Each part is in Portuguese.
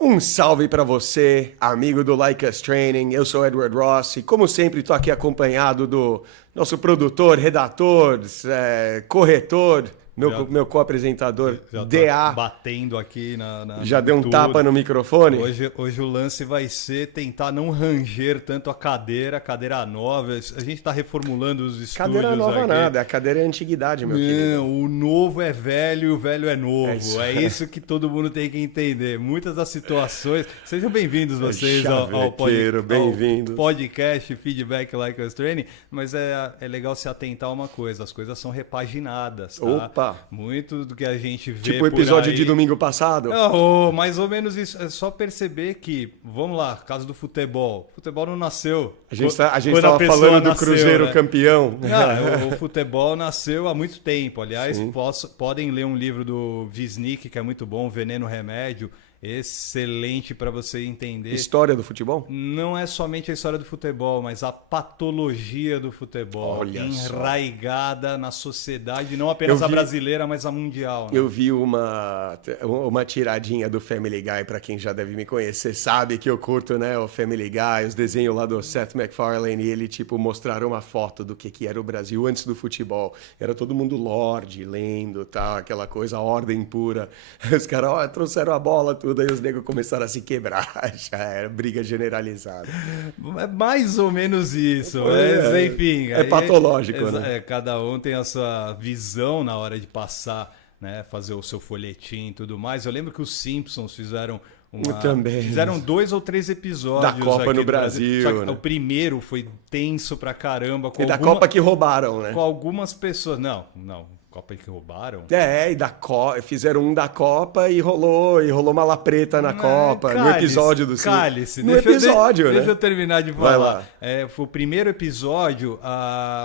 Um salve para você, amigo do Like Us Training. Eu sou Edward Ross e, como sempre, estou aqui acompanhado do nosso produtor, redator, corretor, Já, meu co-apresentador, já tô DA. batendo aqui Já em deu um tapa tudo. no microfone? Hoje o lance vai ser tentar não ranger tanto a cadeira nova. A gente está reformulando os Cadeira estúdios nova aqui. nada, a cadeira é antiguidade, meu querido. Não, o novo é velho e o velho é novo. É isso. É isso que todo mundo tem que entender. Muitas das situações. Sejam bem-vindos vocês ao Chavequeiro, bem-vindos. podcast Feedback Like Us Training. Mas é legal se atentar a uma coisa: as coisas são repaginadas, tá? Opa! Muito do que a gente vê Tipo o por episódio aí... de domingo passado? mais ou menos isso. É só perceber que, vamos lá, caso do futebol. O futebol não nasceu. A gente quando estava pessoa falando do nasceu, Cruzeiro né? campeão. O futebol nasceu há muito tempo. Aliás, podem ler um livro do Wisnik, que é muito bom, Veneno Remédio. Excelente para você entender. História do futebol? Não é somente a história do futebol, mas a patologia do futebol. Olha enraigada na sociedade, não apenas a brasileira, mas a mundial. Né? Eu vi uma tiradinha do Family Guy, para quem já deve me conhecer, sabe que eu curto, né, o Family Guy, os desenhos lá do Seth MacFarlane, e ele, tipo, mostraram uma foto do que era o Brasil antes do futebol. Era todo mundo lorde, lendo, tal, aquela coisa, a ordem pura. Os caras, trouxeram a bola, tudo, aí os negros começaram a se quebrar, já era briga generalizada. É mais ou menos isso, mas enfim. É patológico, né? Cada um tem a sua visão na hora de passar, né, fazer o seu folhetim e tudo mais. Eu lembro que os Simpsons fizeram fizeram 2 ou 3 episódios da Copa aqui no Brasil. Só que né? O primeiro foi tenso pra caramba. E da Copa que roubaram, né? Com algumas pessoas. Não. Copa que roubaram? E fizeram um da Copa e rolou uma lapreta na Copa, no episódio do Cálice, no episódio, né? Deixa eu terminar de Vai falar. lá. Foi o primeiro episódio,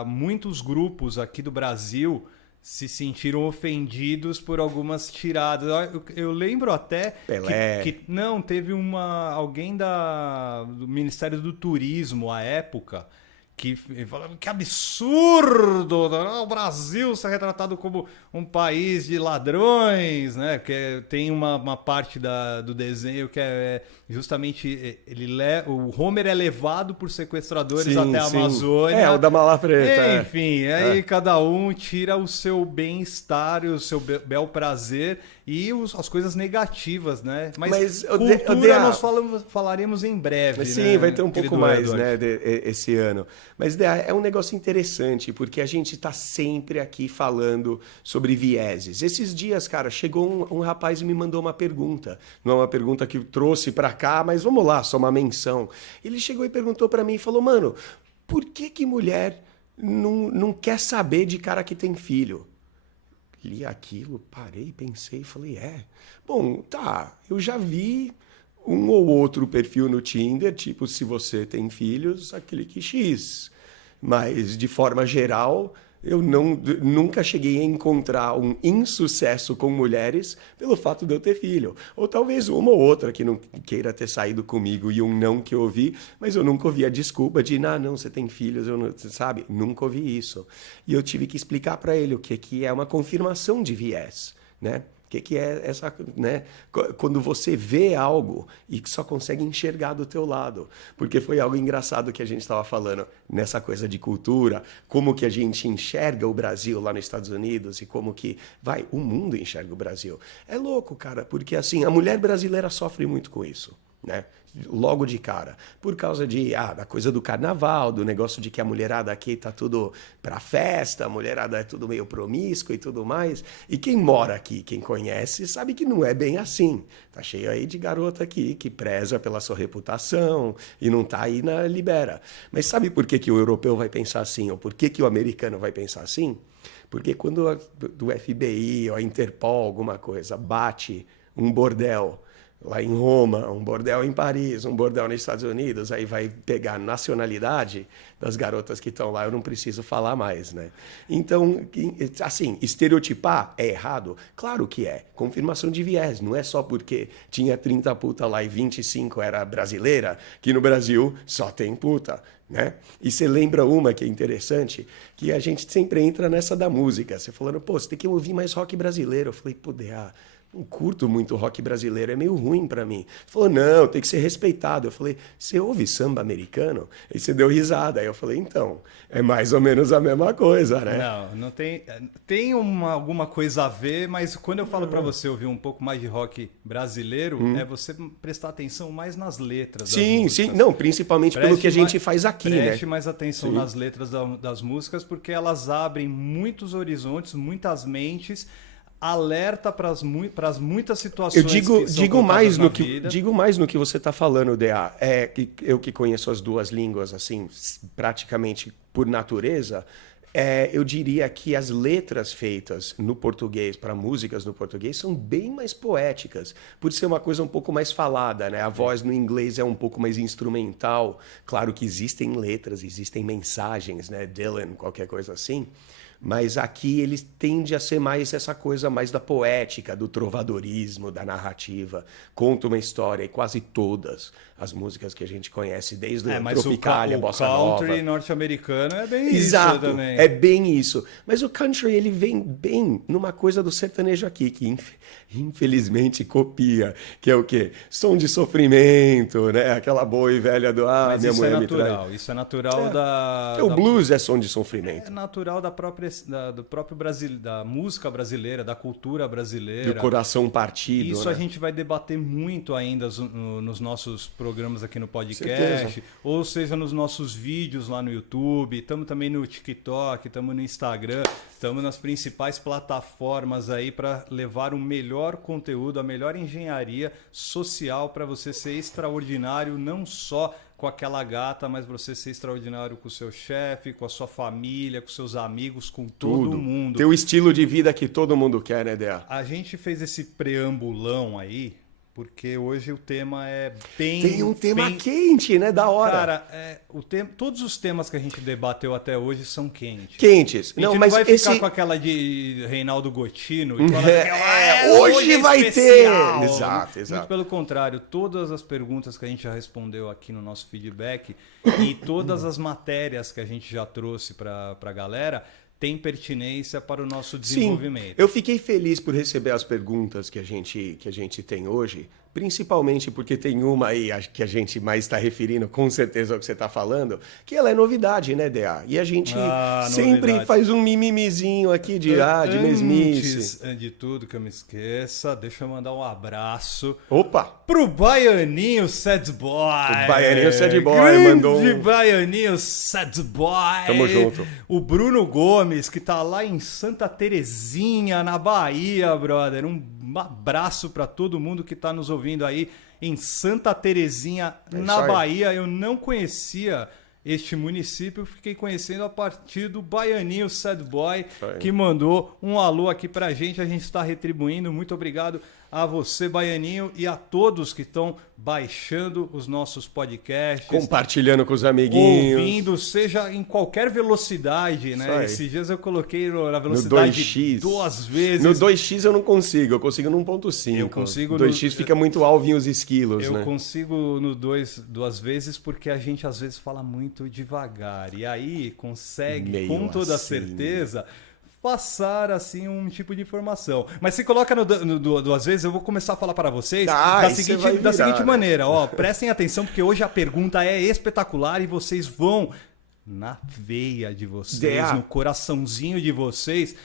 muitos grupos aqui do Brasil se sentiram ofendidos por algumas tiradas. Eu lembro até Pelé. que não, teve alguém do Ministério do Turismo à época que falava que absurdo, o Brasil ser retratado como um país de ladrões, né? Que tem uma parte do desenho que é justamente o Homer é levado por sequestradores até a Amazônia. O da Mala Preta. Enfim, aí cada um tira o seu bem-estar, o seu bel prazer e as coisas negativas, né? Mas cultura nós falaremos em breve, Sim, né? vai ter um pouco mais, Edward. né, esse ano. Mas é um negócio interessante, porque a gente está sempre aqui falando sobre vieses. Esses dias, cara, chegou um rapaz e me mandou uma pergunta. Não é uma pergunta que trouxe para cá, mas vamos lá, só uma menção. Ele chegou e perguntou para mim e falou, mano, por que mulher não quer saber de cara que tem filho? Li aquilo, parei, pensei e falei, bom, tá, eu já vi um ou outro perfil no Tinder, tipo, se você tem filhos, clique X. Mas, de forma geral, eu nunca cheguei a encontrar um insucesso com mulheres pelo fato de eu ter filho. Ou talvez uma ou outra que não queira ter saído comigo e um não que eu ouvi, mas eu nunca ouvi a desculpa de, não, você tem filhos, eu não, sabe? Nunca ouvi isso. E eu tive que explicar para ele o que é uma confirmação de viés, né? O que é essa, né? Quando você vê algo e só consegue enxergar do teu lado. Porque foi algo engraçado que a gente estava falando nessa coisa de cultura, como que a gente enxerga o Brasil lá nos Estados Unidos e como que, o mundo enxerga o Brasil. É louco, cara, porque assim, a mulher brasileira sofre muito com isso, né? Logo de cara, por causa da coisa do carnaval, do negócio de que a mulherada aqui tá tudo pra festa, a mulherada é tudo meio promíscua e tudo mais. E quem mora aqui, quem conhece, sabe que não é bem assim. Tá cheio aí de garota aqui que preza pela sua reputação e não tá aí na libera. Mas sabe por que o europeu vai pensar assim? Ou por que o americano vai pensar assim? Porque quando do FBI ou a Interpol, alguma coisa, bate um bordel lá em Roma, um bordel em Paris, um bordel nos Estados Unidos, aí vai pegar a nacionalidade das garotas que estão lá, eu não preciso falar mais, né? Então, assim, estereotipar é errado? Claro que é. Confirmação de viés, não é só porque tinha 30 puta lá e 25 era brasileira, que no Brasil só tem puta, né? E você lembra uma que é interessante, que a gente sempre entra nessa da música, você falando, pô, você tem que ouvir mais rock brasileiro. Eu falei, pô, não curto muito rock brasileiro, é meio ruim pra mim. Ele falou, não, tem que ser respeitado. Eu falei, você ouve samba americano? Aí você deu risada. Aí eu falei, então, é mais ou menos a mesma coisa, né? Não tem. Tem alguma coisa a ver, mas quando eu falo pra você ouvir um pouco mais de rock brasileiro, é você prestar atenção mais nas letras. Sim, das sim. músicas. Não, principalmente pelo que a gente faz aqui, né? Preste mais atenção nas letras das músicas, porque elas abrem muitos horizontes, muitas mentes, alerta para muitas situações Eu digo mais no que vida. digo mais no que você está falando, DA. Eu que conheço as duas línguas assim, praticamente por natureza, eu diria que as letras feitas no português, para músicas no português, são bem mais poéticas, por ser uma coisa um pouco mais falada, né? A voz no inglês é um pouco mais instrumental. Claro que existem letras, existem mensagens, né? Dylan, qualquer coisa assim. Mas aqui eles tendem a ser mais essa coisa mais da poética, do trovadorismo, da narrativa. Conta uma história, e quase todas as músicas que a gente conhece, desde o Tropicália, Bossa Nova. O country norte-americano é bem Exato, isso também. é bem isso. Mas o country, ele vem bem numa coisa do sertanejo aqui, que infelizmente copia, que é o quê? Som de sofrimento, né? Aquela boa e velha do Mas minha isso mulher é me trai. natural, isso é natural O blues é som de sofrimento. É natural do próprio Brasil, da música brasileira, da cultura brasileira. Do coração partido. Isso né? a gente vai debater muito ainda nos nossos programas aqui no podcast, Certeza. ou seja, nos nossos vídeos lá no YouTube, estamos também no TikTok, estamos no Instagram, estamos nas principais plataformas aí para levar o melhor conteúdo, a melhor engenharia social para você ser extraordinário, não só com aquela gata, mas você ser extraordinário com o seu chefe, com a sua família, com seus amigos, com todo mundo. Ter o estilo de vida que todo mundo quer, né, Dea? A gente fez esse preambulão aí, porque hoje o tema é bem... Tem um tema quente, né? Da hora. Cara, todos os temas que a gente debateu até hoje são quentes. Quentes. A gente não vai ficar com aquela de Reinaldo Gotino e falar hoje vai especial. ter. Exato. Muito pelo contrário, todas as perguntas que a gente já respondeu aqui no nosso feedback e todas as matérias que a gente já trouxe para a galera tem pertinência para o nosso desenvolvimento. Sim, eu fiquei feliz por receber as perguntas que a gente tem hoje, principalmente porque tem uma aí que a gente mais está referindo, com certeza, ao que você está falando, que ela é novidade, né, DA? E a gente sempre novidade. faz um mimimizinho aqui de mesmice. Antes de tudo que eu me esqueça, deixa eu mandar um abraço Opa! pro Baianinho Sad Boy. O Baianinho Sad Boy Grande mandou Baianinho Sad Boy. Tamo junto. O Bruno Gomes, que tá lá em Santa Terezinha, na Bahia, brother. Um abraço para todo mundo que tá nos ouvindo aí em Santa Terezinha, na Bahia. Eu não conhecia este município, fiquei conhecendo a partir do Baianinho Sad Boy, que mandou um alô aqui pra gente. A gente está retribuindo. Muito obrigado a você, Baianinho, e a todos que estão baixando os nossos podcasts, compartilhando com os amiguinhos, ouvindo, seja em qualquer velocidade, né? Esses dias eu coloquei na velocidade no 2x. 2 vezes. No 2x eu não consigo, eu consigo no 1.5. Eu consigo no 2x fica muito alvinho os esquilos, eu né? consigo no 2 vezes porque a gente às vezes fala muito devagar e aí consegue Meio com toda assim. certeza passar assim um tipo de informação. Mas se coloca no 2 vezes, eu vou começar a falar para vocês da seguinte maneira, ó, prestem atenção porque hoje a pergunta é espetacular e vocês vão na veia de vocês, no coraçãozinho de vocês.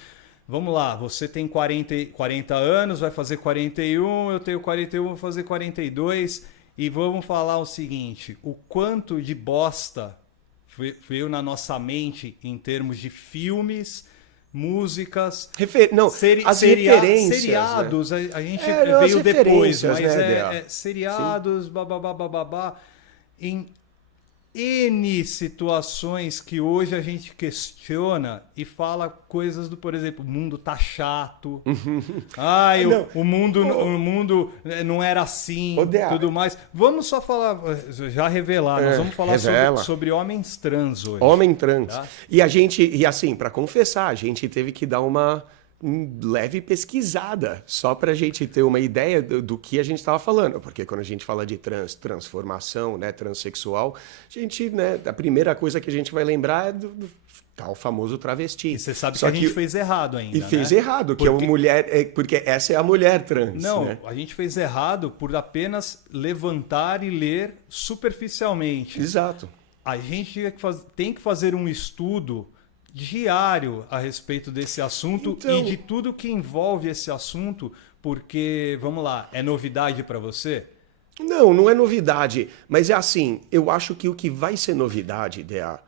Vamos lá, você tem 40 anos, vai fazer 41, eu tenho 41, vou fazer 42 e vamos falar o seguinte, o quanto de bosta veio na nossa mente em termos de filmes, músicas, referências, seriados, né? a gente veio depois, mas né, seriados, babá, em N situações que hoje a gente questiona e fala coisas do, por exemplo, o mundo tá chato. O mundo não era assim, tudo mais. Vamos só falar, já revelar, nós vamos falar sobre homens trans hoje. Homem trans. Tá? E a gente, e assim, para confessar, a gente teve que dar uma leve pesquisada, só para a gente ter uma ideia do que a gente estava falando. Porque quando a gente fala de transformação, né, transexual, a gente, né, a primeira coisa que a gente vai lembrar é do tal famoso travesti. E você sabe Só que a gente fez errado ainda, E fez errado, que é uma mulher... Porque essa é a mulher trans. Não, né? a gente fez errado por apenas levantar e ler superficialmente. Exato. A gente tem que fazer um estudo diário a respeito desse assunto Então... e de tudo que envolve esse assunto, porque, vamos lá, é novidade para você? Não, não é novidade. Mas é assim, eu acho que o que vai ser novidade, DA,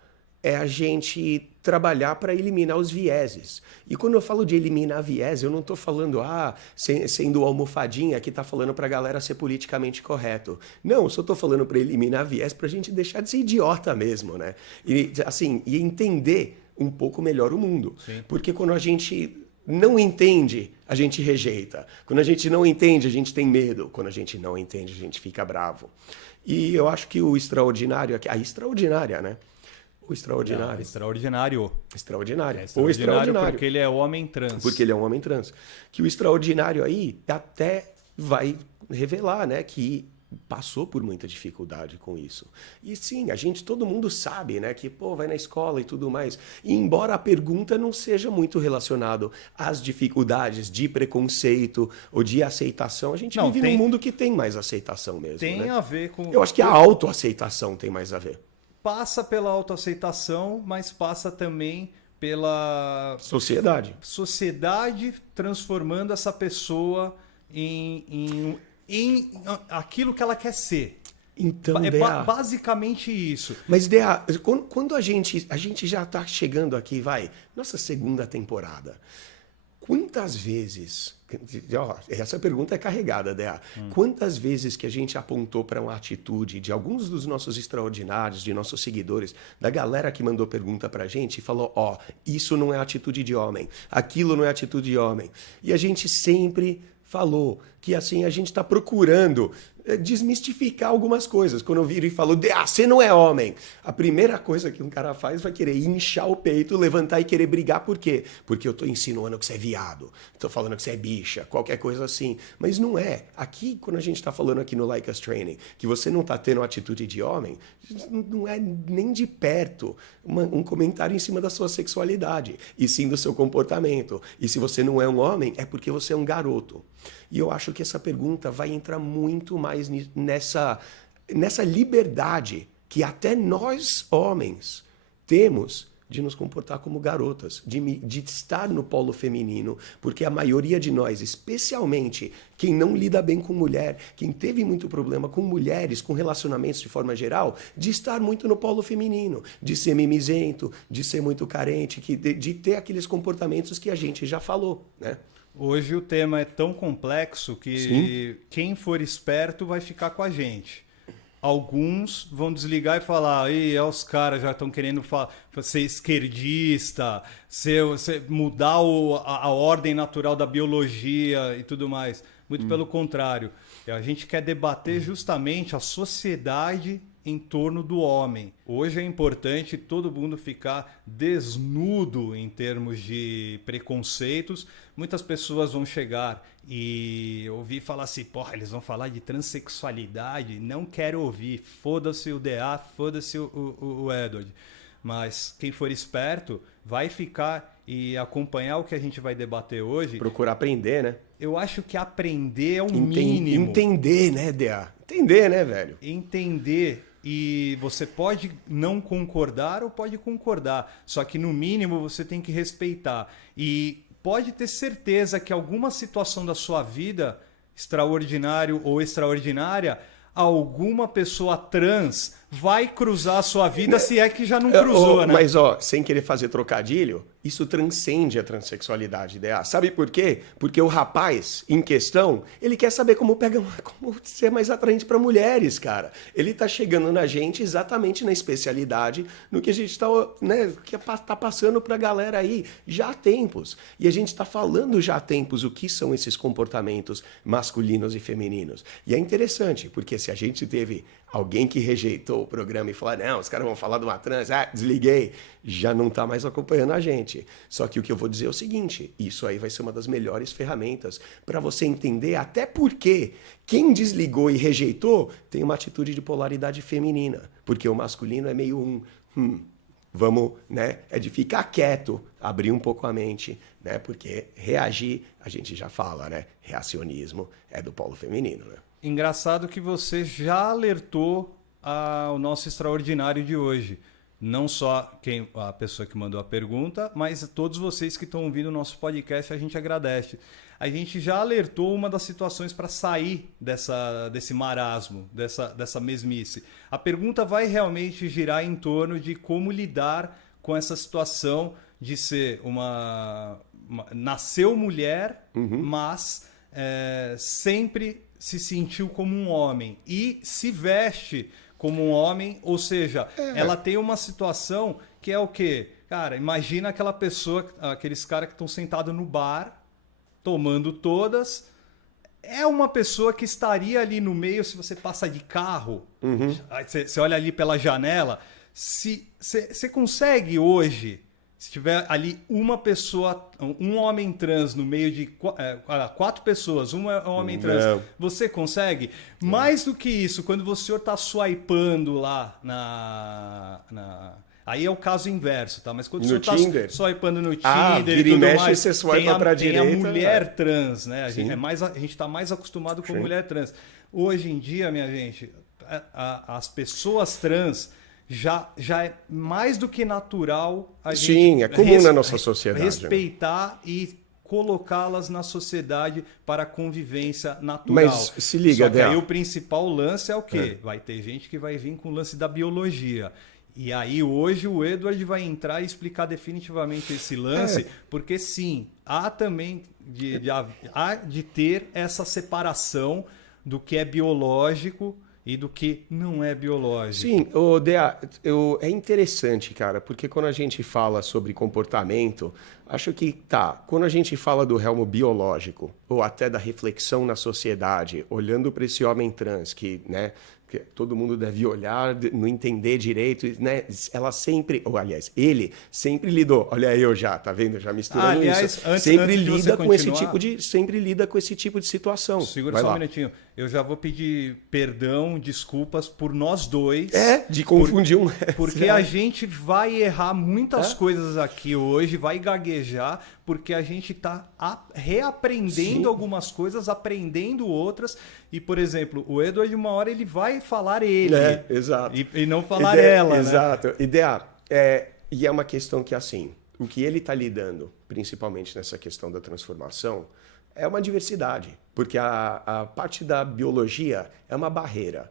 é a gente trabalhar para eliminar os vieses. E quando eu falo de eliminar viés, eu não estou falando, sendo almofadinha que está falando para a galera ser politicamente correto. Não, eu só estou falando para eliminar viés para a gente deixar de ser idiota mesmo, né? E, assim, e entender um pouco melhor o mundo. Sim. Porque quando a gente não entende, a gente rejeita. Quando a gente não entende, a gente tem medo. Quando a gente não entende, a gente fica bravo. E eu acho que o extraordinário aqui, a extraordinária, né? O extraordinário. Não, extraordinário. Extraordinário. O extraordinário porque ele é homem trans. Porque ele é um homem trans. Que o extraordinário aí até vai revelar, né, que passou por muita dificuldade com isso. E sim, todo mundo sabe, né, que vai na escola e tudo mais. E embora a pergunta não seja muito relacionada às dificuldades de preconceito ou de aceitação, a gente vive num mundo que tem mais aceitação mesmo. Tem, né? a ver com... Eu acho que a autoaceitação tem mais a ver. Passa pela autoaceitação, mas passa também pela sociedade transformando essa pessoa em aquilo que ela quer ser. Então, é basicamente isso. Mas, Dea, quando a gente já está chegando aqui, nossa segunda temporada, quantas vezes... essa pergunta é carregada, Dea. Quantas vezes que a gente apontou para uma atitude de alguns dos nossos extraordinários, de nossos seguidores, da galera que mandou pergunta para a gente e falou, isso não é atitude de homem, aquilo não é atitude de homem. E a gente sempre falou que assim a gente está procurando desmistificar algumas coisas. Quando eu viro e falo, você não é homem, a primeira coisa que um cara faz vai querer inchar o peito, levantar e querer brigar. Por quê? Porque eu tô insinuando que você é viado, tô falando que você é bicha, qualquer coisa assim. Mas não é. Aqui, quando a gente tá falando aqui no Like Us Training, que você não tá tendo uma atitude de homem, não é nem de perto um comentário em cima da sua sexualidade, e sim do seu comportamento. E se você não é um homem, é porque você é um garoto. E eu acho que essa pergunta vai entrar muito mais nessa liberdade que até nós, homens, temos de nos comportar como garotas, de estar no polo feminino, porque a maioria de nós, especialmente quem não lida bem com mulher, quem teve muito problema com mulheres, com relacionamentos de forma geral, de estar muito no polo feminino, de ser mimizento, de ser muito carente, de ter aqueles comportamentos que a gente já falou, né? Hoje o tema é tão complexo que quem for esperto vai ficar com a gente. Alguns vão desligar e falar, os caras já estão querendo ser esquerdista, mudar a ordem natural da biologia e tudo mais. Muito pelo contrário. A gente quer debater justamente a sociedade em torno do homem. Hoje é importante todo mundo ficar desnudo em termos de preconceitos. Muitas pessoas vão chegar e ouvir falar assim, eles vão falar de transexualidade, não quero ouvir, foda-se o DA, foda-se o Edward. Mas quem for esperto vai ficar e acompanhar o que a gente vai debater hoje. Procurar aprender, né? Eu acho que aprender é o mínimo. Entender, né, DA? Entender, né, velho? Entender. E você pode não concordar ou pode concordar. Só que, no mínimo, você tem que respeitar. E pode ter certeza que alguma situação da sua vida, extraordinário ou extraordinária, alguma pessoa trans vai cruzar a sua vida, se é que já não cruzou, né? Mas, sem querer fazer trocadilho, isso transcende a transexualidade, DA. Sabe por quê? Porque o rapaz em questão, ele quer saber como ser mais atraente para mulheres, cara. Ele tá chegando na gente exatamente na especialidade, no que a gente tá, né, que tá passando pra galera aí já há tempos. E a gente tá falando já há tempos o que são esses comportamentos masculinos e femininos. E é interessante, porque se a gente teve Alguém que rejeitou o programa e falou, não, os caras vão falar de uma trans, desliguei, já não está mais acompanhando a gente. Só que o que eu vou dizer é o seguinte, isso aí vai ser uma das melhores ferramentas para você entender até porque quem desligou e rejeitou tem uma atitude de polaridade feminina, porque o masculino é meio vamos, né, é de ficar quieto, abrir um pouco a mente, né, porque reagir, a gente já fala, né, reacionismo é do polo feminino, né. Engraçado que você já alertou o nosso extraordinário de hoje. Não só a pessoa que mandou a pergunta, mas todos vocês que estão ouvindo o nosso podcast, a gente agradece. A gente já alertou uma das situações para sair desse marasmo, dessa mesmice. A pergunta vai realmente girar em torno de como lidar com essa situação de ser nasceu mulher, mas sempre se sentiu como um homem e se veste como um homem, ou seja, ela tem uma situação que é o quê? Cara, imagina aquela pessoa, aqueles caras que estão sentados no bar, tomando todas, é uma pessoa que estaria ali no meio, se você passa de carro, você olha ali pela janela, você consegue hoje, se tiver ali uma pessoa, um homem trans no meio de 4 pessoas, um homem trans, você consegue? Mais do que isso, quando o senhor está swipando lá aí é o caso inverso, tá? Mas quando o senhor está swipando no Tinder vira e tudo e mexe, mais, você swipa pra direita, tem a mulher trans, né? A gente está mais acostumado com mulher trans. Hoje em dia, minha gente, as pessoas trans já é mais do que natural a gente é comum na nossa sociedade, respeitar e colocá-las na sociedade para a convivência natural. Mas se liga, Só que aí o principal lance é o quê? Vai ter gente que vai vir com o lance da biologia. E aí hoje o Edward vai entrar e explicar definitivamente esse lance, porque sim, há também de ter essa separação do que é biológico e do que não é biológico. Sim, Dea, é interessante, cara, porque quando a gente fala sobre comportamento, acho que quando a gente fala do realmo biológico, ou até da reflexão na sociedade, olhando para esse homem trans que, né, que todo mundo deve olhar, não entender direito, né? Ela sempre, ou aliás, ele sempre lidou. Olha eu já, tá vendo? Já misturando isso. Sempre lida com esse tipo de situação. Segura só um minutinho. Eu já vou pedir perdão, desculpas por nós dois. De confundir porque a gente vai errar muitas coisas aqui hoje, vai gaguejar, porque a gente está reaprendendo algumas coisas, aprendendo outras. E, por exemplo, o Edward, uma hora ele vai falar ele. Exato. E não falar ela, exato. Né? Ideia. E é uma questão que, assim, o que ele está lidando, principalmente nessa questão da transformação, é uma diversidade. Porque a parte da biologia é uma barreira.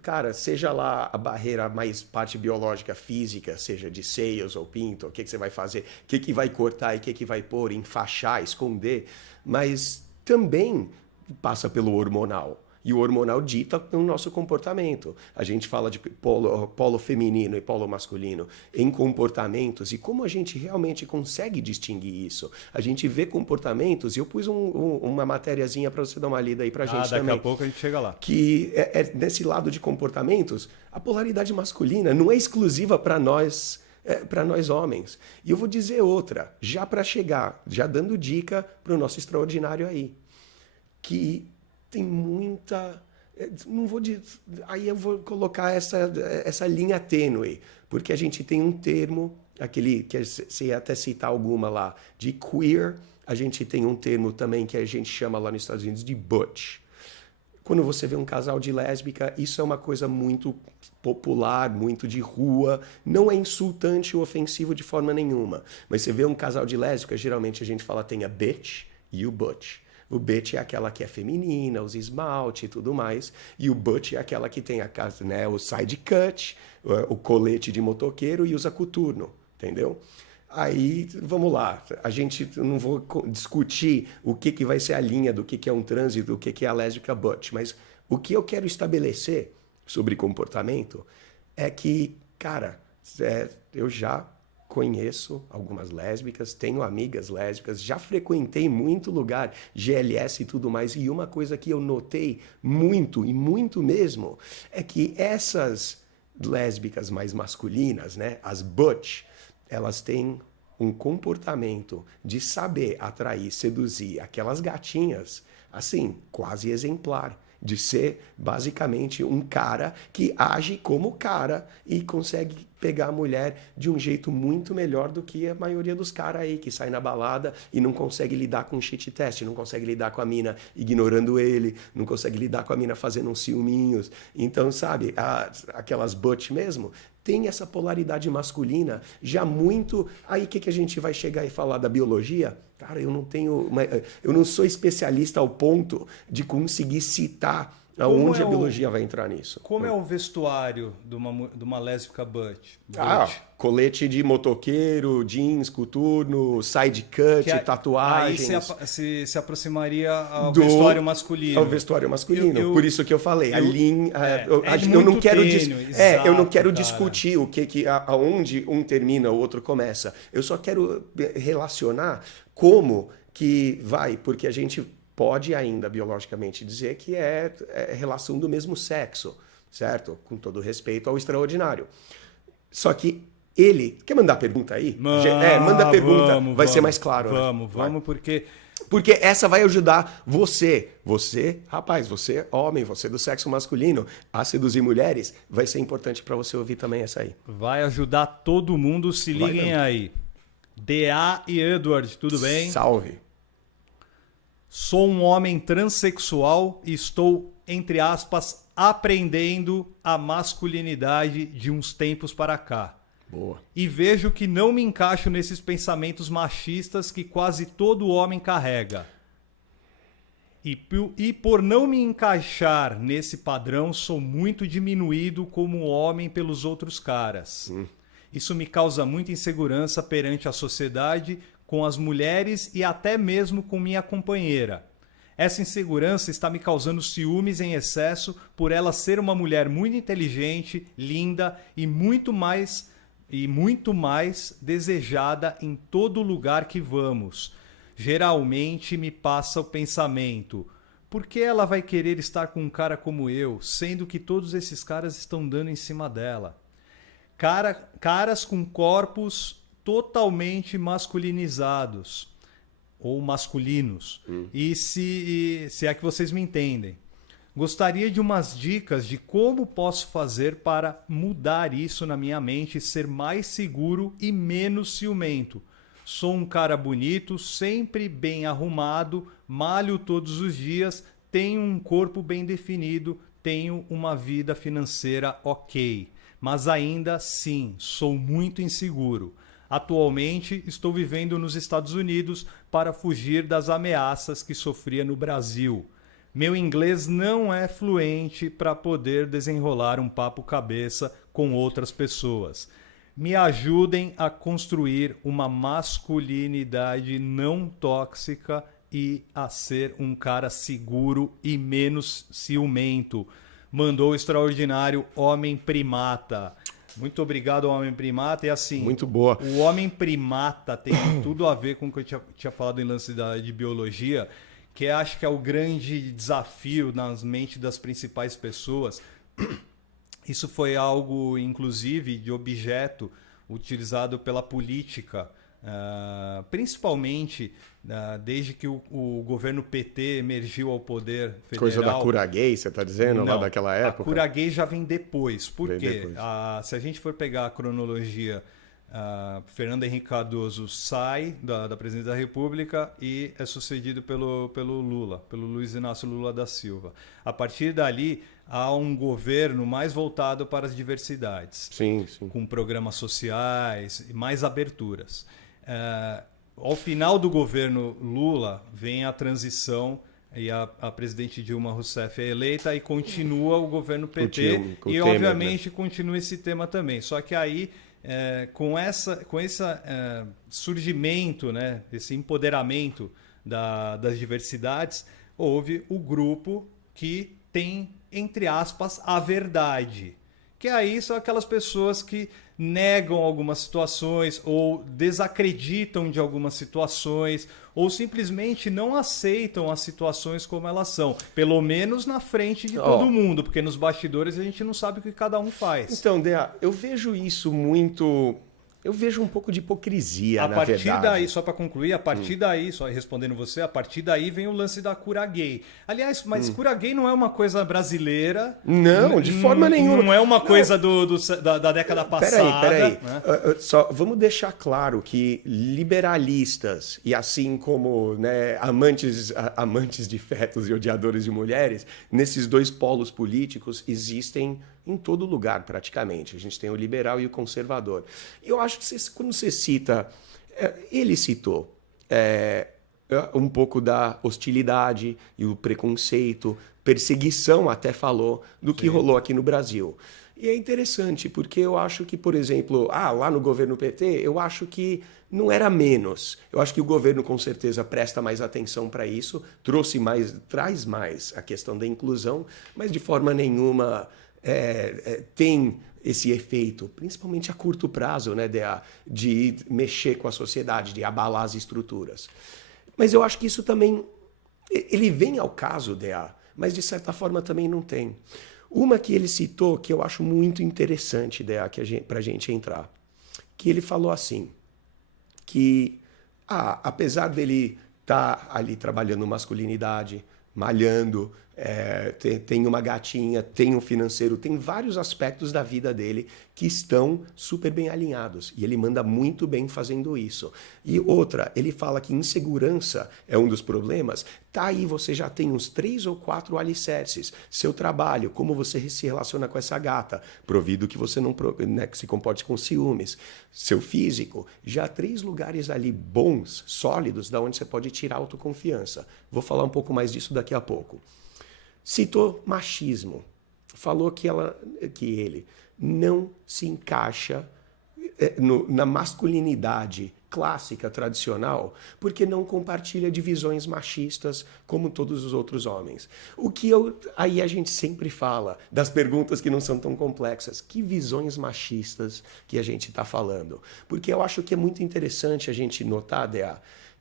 Cara, seja lá a barreira mais parte biológica, física, seja de seios ou pinto, o que você vai fazer, o que vai cortar e o que vai pôr, enfaixar, esconder, mas também passa pelo hormonal. E o hormonal dita o nosso comportamento. A gente fala de polo feminino e polo masculino em comportamentos e como a gente realmente consegue distinguir isso. A gente vê comportamentos, e eu pus uma matériazinha para você dar uma lida aí pra gente também. Daqui a pouco a gente chega lá. Que nesse lado de comportamentos, a polaridade masculina não é exclusiva para nós homens. E eu vou dizer outra, já para chegar, já dando dica para o nosso extraordinário aí, que tem muita... Não vou dizer, aí eu vou colocar essa linha tênue, porque a gente tem um termo, aquele que você ia até citar alguma lá, de queer, a gente tem um termo também que a gente chama lá nos Estados Unidos de butch. Quando você vê um casal de lésbica, isso é uma coisa muito popular, muito de rua, não é insultante ou ofensivo de forma nenhuma, mas você vê um casal de lésbica, geralmente a gente fala tem a bitch e o butch. O bitch é aquela que é feminina, os esmalte e tudo mais. E o butch é aquela que tem o side cut, o colete de motoqueiro e usa coturno, entendeu? Aí, vamos lá. A gente não vou discutir o que vai ser a linha do que é um trans e do que é a lésbica butch. Mas o que eu quero estabelecer sobre comportamento é que, cara, eu já conheço algumas lésbicas, tenho amigas lésbicas, já frequentei muito lugar, GLS e tudo mais, e uma coisa que eu notei muito, e muito mesmo, é que essas lésbicas mais masculinas, né, as butch, elas têm um comportamento de saber atrair, seduzir aquelas gatinhas, assim, quase exemplar. De ser basicamente um cara que age como cara e consegue pegar a mulher de um jeito muito melhor do que a maioria dos caras aí que sai na balada e não consegue lidar com shit test, não consegue lidar com a mina ignorando ele, não consegue lidar com a mina fazendo uns ciúminhos. Então, sabe, aquelas butch mesmo, tem essa polaridade masculina já muito. Aí o que a gente vai chegar e falar da biologia? Cara, eu não sou especialista ao ponto de conseguir citar aonde a biologia vai entrar nisso. Como é o vestuário de uma lésbica butch? Colete de motoqueiro, jeans, coturno, side cut, tatuagens. Aí se aproximaria ao vestuário masculino. Ao vestuário masculino. Por isso que eu falei. Eu não quero discutir aonde um termina, o outro começa. Eu só quero relacionar como que vai, porque a gente pode ainda biologicamente dizer que é relação do mesmo sexo, certo? Com todo respeito ao extraordinário. Só que ele... Quer mandar pergunta aí? Manda pergunta, vai ser mais claro. Vamos, porque... Porque essa vai ajudar você, rapaz, você homem, você do sexo masculino, a seduzir mulheres, vai ser importante para você ouvir também essa aí. Vai ajudar todo mundo, se liguem aí. DA e Edward, tudo bem? Salve. Sou um homem transexual e estou, entre aspas, aprendendo a masculinidade de uns tempos para cá. Boa. E vejo que não me encaixo nesses pensamentos machistas que quase todo homem carrega. E por não me encaixar nesse padrão, sou muito diminuído como homem pelos outros caras. Isso me causa muita insegurança perante a sociedade, com as mulheres e até mesmo com minha companheira. Essa insegurança está me causando ciúmes em excesso por ela ser uma mulher muito inteligente, linda e muito mais desejada em todo lugar que vamos. Geralmente me passa o pensamento: por que ela vai querer estar com um cara como eu, sendo que todos esses caras estão dando em cima dela? Caras com corpos totalmente masculinizados ou masculinos. E se é que vocês me entendem. Gostaria de umas dicas de como posso fazer para mudar isso na minha mente e ser mais seguro e menos ciumento. Sou um cara bonito, sempre bem arrumado, malho todos os dias, tenho um corpo bem definido, tenho uma vida financeira ok. Mas ainda assim, sou muito inseguro. Atualmente, estou vivendo nos Estados Unidos para fugir das ameaças que sofria no Brasil. Meu inglês não é fluente para poder desenrolar um papo cabeça com outras pessoas. Me ajudem a construir uma masculinidade não tóxica e a ser um cara seguro e menos ciumento. Mandou o extraordinário Homem Primata. Muito obrigado, Homem Primata. E assim, muito boa. O Homem Primata tem tudo a ver com o que eu tinha falado em lance de biologia, que acho que é o grande desafio nas mentes das principais pessoas. Isso foi algo, inclusive, de objeto utilizado pela política, principalmente desde que o governo PT emergiu ao poder federal. Coisa da cura gay, você está dizendo, não, lá daquela época? A cura gay já vem depois. Por quê? Se a gente for pegar a cronologia, Fernando Henrique Cardoso sai da presidência da República e é sucedido pelo Lula, pelo Luiz Inácio Lula da Silva. A partir dali, há um governo mais voltado para as diversidades, sim. com programas sociais e mais aberturas. Ao final do governo Lula, vem a transição e a presidente Dilma Rousseff é eleita e continua o governo PT com Temer, obviamente, né? Continua esse tema também. Só que aí, com esse surgimento, né, esse empoderamento das diversidades, houve o grupo que tem, entre aspas, a verdade, Que aí são aquelas pessoas que negam algumas situações ou desacreditam de algumas situações ou simplesmente não aceitam as situações como elas são, pelo menos na frente de todo mundo, porque nos bastidores a gente não sabe o que cada um faz. Então, Dea, eu vejo isso muito... Eu vejo um pouco de hipocrisia, na verdade. A partir daí, só para concluir, a partir daí, só respondendo você, a partir daí vem o lance da cura gay. Aliás, mas cura gay não é uma coisa brasileira. Não, de forma nenhuma. Não é uma coisa da década passada. Peraí. Né? Só vamos deixar claro que liberalistas e assim como, né, amantes de fetos e odiadores de mulheres, nesses dois polos políticos existem em todo lugar, praticamente. A gente tem o liberal e o conservador. Eu acho que quando você cita... Ele citou um pouco da hostilidade e o preconceito, perseguição, até falou, do que rolou aqui no Brasil. E é interessante, porque eu acho que, por exemplo, lá no governo PT, eu acho que não era menos. Eu acho que o governo, com certeza, presta mais atenção para isso, traz mais a questão da inclusão, mas de forma nenhuma... tem esse efeito, principalmente a curto prazo, né, de mexer com a sociedade, de abalar as estruturas. Mas eu acho que isso também, ele vem ao caso, mas de certa forma também não tem. Uma que ele citou, que eu acho muito interessante, para a gente entrar, que ele falou assim, que apesar dele estar ali trabalhando masculinidade, malhando, tem uma gatinha, tem um financeiro, tem vários aspectos da vida dele que estão super bem alinhados. E ele manda muito bem fazendo isso. E outra, ele fala que insegurança é um dos problemas. Tá aí, você já tem uns 3 ou 4 alicerces. Seu trabalho, como você se relaciona com essa gata, provido que você não que se comporte com ciúmes. Seu físico, já 3 lugares ali bons, sólidos, da onde você pode tirar autoconfiança. Vou falar um pouco mais disso daqui a pouco. Citou machismo. Falou que ele não se encaixa na masculinidade clássica, tradicional, porque não compartilha de visões machistas como todos os outros homens. Aí a gente sempre fala das perguntas que não são tão complexas. Que visões machistas que a gente está falando? Porque eu acho que é muito interessante a gente notar,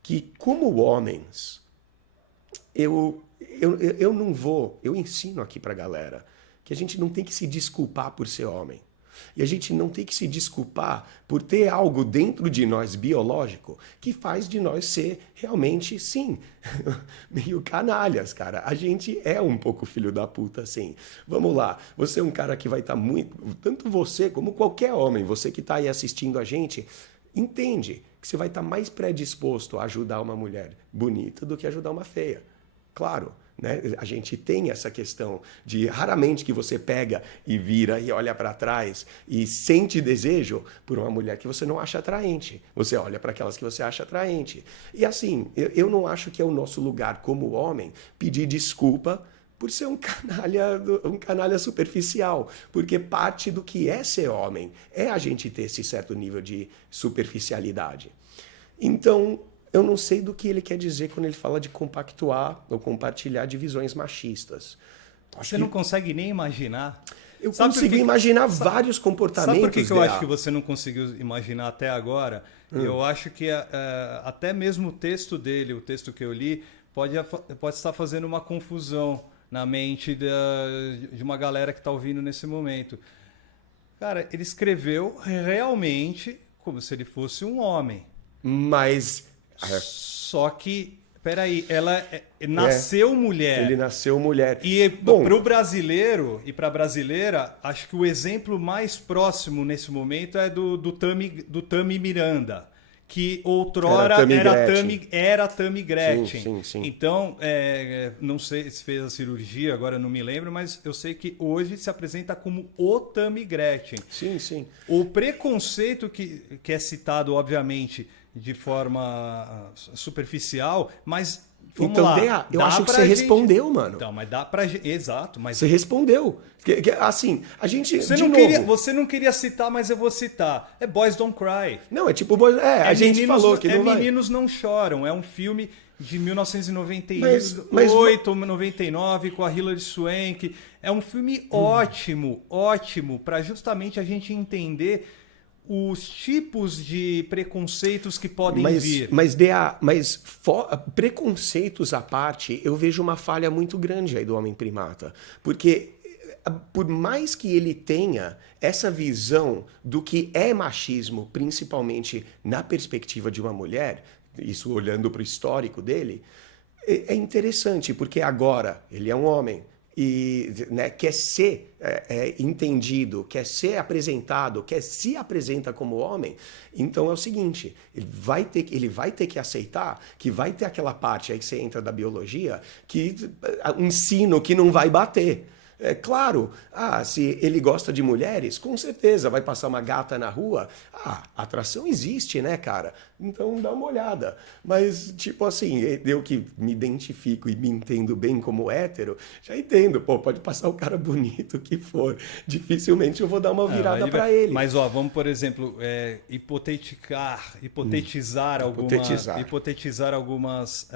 que como homens, eu ensino aqui pra galera que a gente não tem que se desculpar por ser homem. E a gente não tem que se desculpar por ter algo dentro de nós biológico que faz de nós ser realmente, sim, meio canalhas, cara. A gente é um pouco filho da puta, sim. Vamos lá, você é um cara que vai estar muito... Tanto você como qualquer homem, você que está aí assistindo a gente, entende que você vai estar mais predisposto a ajudar uma mulher bonita do que ajudar uma feia. Claro, né? A gente tem essa questão de raramente que você pega e vira e olha para trás e sente desejo por uma mulher que você não acha atraente. Você olha para aquelas que você acha atraente. E assim, eu não acho que é o nosso lugar como homem pedir desculpa por ser um canalha superficial. Porque parte do que é ser homem é a gente ter esse certo nível de superficialidade. Então... eu não sei do que ele quer dizer quando ele fala de compactuar ou compartilhar divisões machistas. Você não consegue nem imaginar? Eu consigo imaginar vários comportamentos. Sabe por que eu acho que você não conseguiu imaginar até agora? Eu acho que até mesmo o texto dele, o texto que eu li, pode estar fazendo uma confusão na mente de uma galera que está ouvindo nesse momento. Cara, ele escreveu realmente como se ele fosse um homem. Mas... só que, peraí, ela nasceu mulher. Ele nasceu mulher. E para o brasileiro e para a brasileira, acho que o exemplo mais próximo nesse momento é do Tami Miranda, que outrora era Tammy Gretchen. Sim. Então, não sei se fez a cirurgia, agora não me lembro, mas eu sei que hoje se apresenta como o Tammy Gretchen. Sim. O preconceito que é citado, obviamente, de forma superficial, mas vamos então, lá. Eu acho que você respondeu, mano. Então, mas dá pra gente... Exato, mas... Você respondeu. Assim, a gente... Você não queria citar, mas eu vou citar. É Boys Don't Cry. Não, é tipo... a gente falou que não vai... Meninos Não Choram. É um filme de 1998, Mas 99, com a Hilary Swank. É um filme ótimo, ótimo, para justamente a gente entender os tipos de preconceitos que podem vir. Preconceitos à parte, eu vejo uma falha muito grande aí do homem primata. Porque por mais que ele tenha essa visão do que é machismo, principalmente na perspectiva de uma mulher, isso olhando para o histórico dele, é interessante, porque agora ele é um homem e, né, quer ser entendido, quer ser apresentado, quer se apresenta como homem. Então é o seguinte, ele vai ter que aceitar que vai ter aquela parte aí que você entra da biologia, que um ensino que não vai bater. É claro, se ele gosta de mulheres, com certeza vai passar uma gata na rua. Atração existe, né, cara? Então dá uma olhada. Mas, tipo assim, eu que me identifico e me entendo bem como hétero, já entendo. Pô, pode passar o cara bonito que for. Dificilmente eu vou dar uma virada pra ele. Mas, ó, vamos, por exemplo, hipotetizar algumas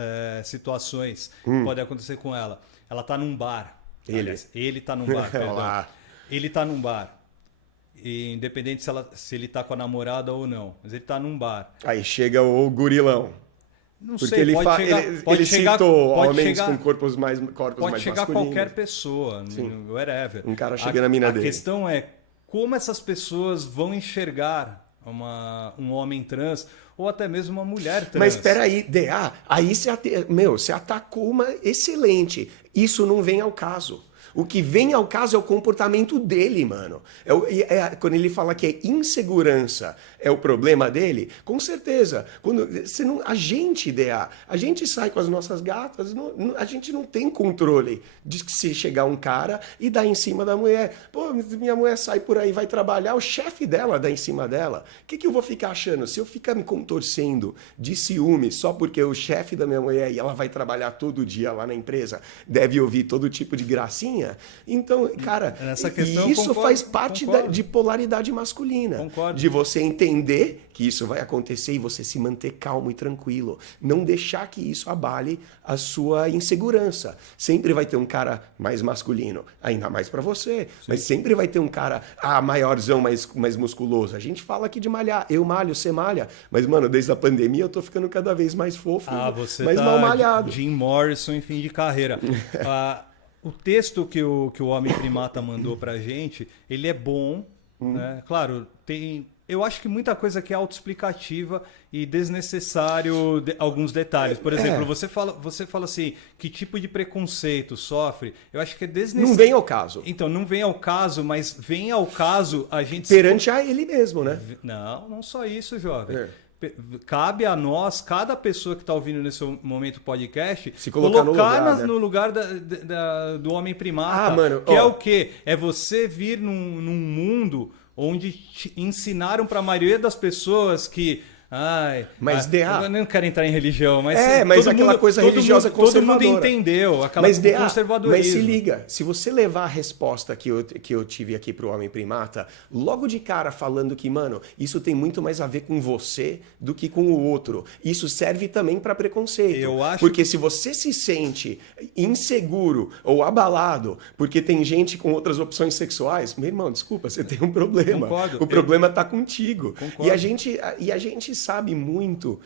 situações que podem acontecer com ela. Ela tá num bar. Ele tá num bar, perdão. Ele tá num bar. E independente se ele tá com a namorada ou não. Mas ele tá num bar. Aí chega o gurilão. Não porque sei, ele citou homens com corpos mais masculinos. Pode chegar qualquer pessoa, whatever. Um cara chega na mina dele. A questão é como essas pessoas vão enxergar um homem trans ou até mesmo uma mulher trans. Mas espera aí, DA, aí você atacou uma excelente. Isso não vem ao caso. O que vem ao caso é o comportamento dele, mano. Quando ele fala que é insegurança é o problema dele, com certeza. A gente sai com as nossas gatas, a gente não tem controle de se chegar um cara e dar em cima da mulher. Pô, minha mulher sai por aí, vai trabalhar, o chefe dela dá em cima dela. O que eu vou ficar achando? Se eu ficar me contorcendo de ciúme só porque o chefe da minha mulher e ela vai trabalhar todo dia lá na empresa deve ouvir todo tipo de gracinha, então, cara, isso faz parte de polaridade masculina. Concordo. De você entender que isso vai acontecer e você se manter calmo e tranquilo. Não deixar que isso abale a sua insegurança. Sempre vai ter um cara mais masculino, ainda mais pra você. Sim. Mas sempre vai ter um cara maiorzão, mais musculoso. A gente fala aqui de malhar. Eu malho, você malha. Mas, mano, desde a pandemia eu tô ficando cada vez mais fofo, mais mal malhado. Jim Morrison em fim de carreira. O texto que o Homem Primata mandou pra gente, ele é bom, né? Claro, eu acho que muita coisa aqui é autoexplicativa e desnecessário alguns detalhes. Por exemplo, você fala assim, que tipo de preconceito sofre? Eu acho que é desnecessário. Não vem ao caso. Então, não vem ao caso, mas vem ao caso a gente... Perante a ele mesmo, né? Não só isso, jovem. Cabe a nós, cada pessoa que está ouvindo nesse momento podcast, se colocar no lugar do homem primata. Mano, é o quê? É você vir num mundo onde ensinaram para a maioria das pessoas que... eu não quero entrar em religião, mas... mas aquela coisa religiosa conservadora. Todo mundo entendeu, conservadorismo. Mas se liga, se você levar a resposta que eu tive aqui pro Homem Primata, logo de cara falando que, mano, isso tem muito mais a ver com você do que com o outro. Isso serve também para preconceito. Porque se você se sente inseguro ou abalado porque tem gente com outras opções sexuais, meu irmão, desculpa, você tem um problema. Concordo. O problema tá contigo. Concordo. E a gente sabe muito,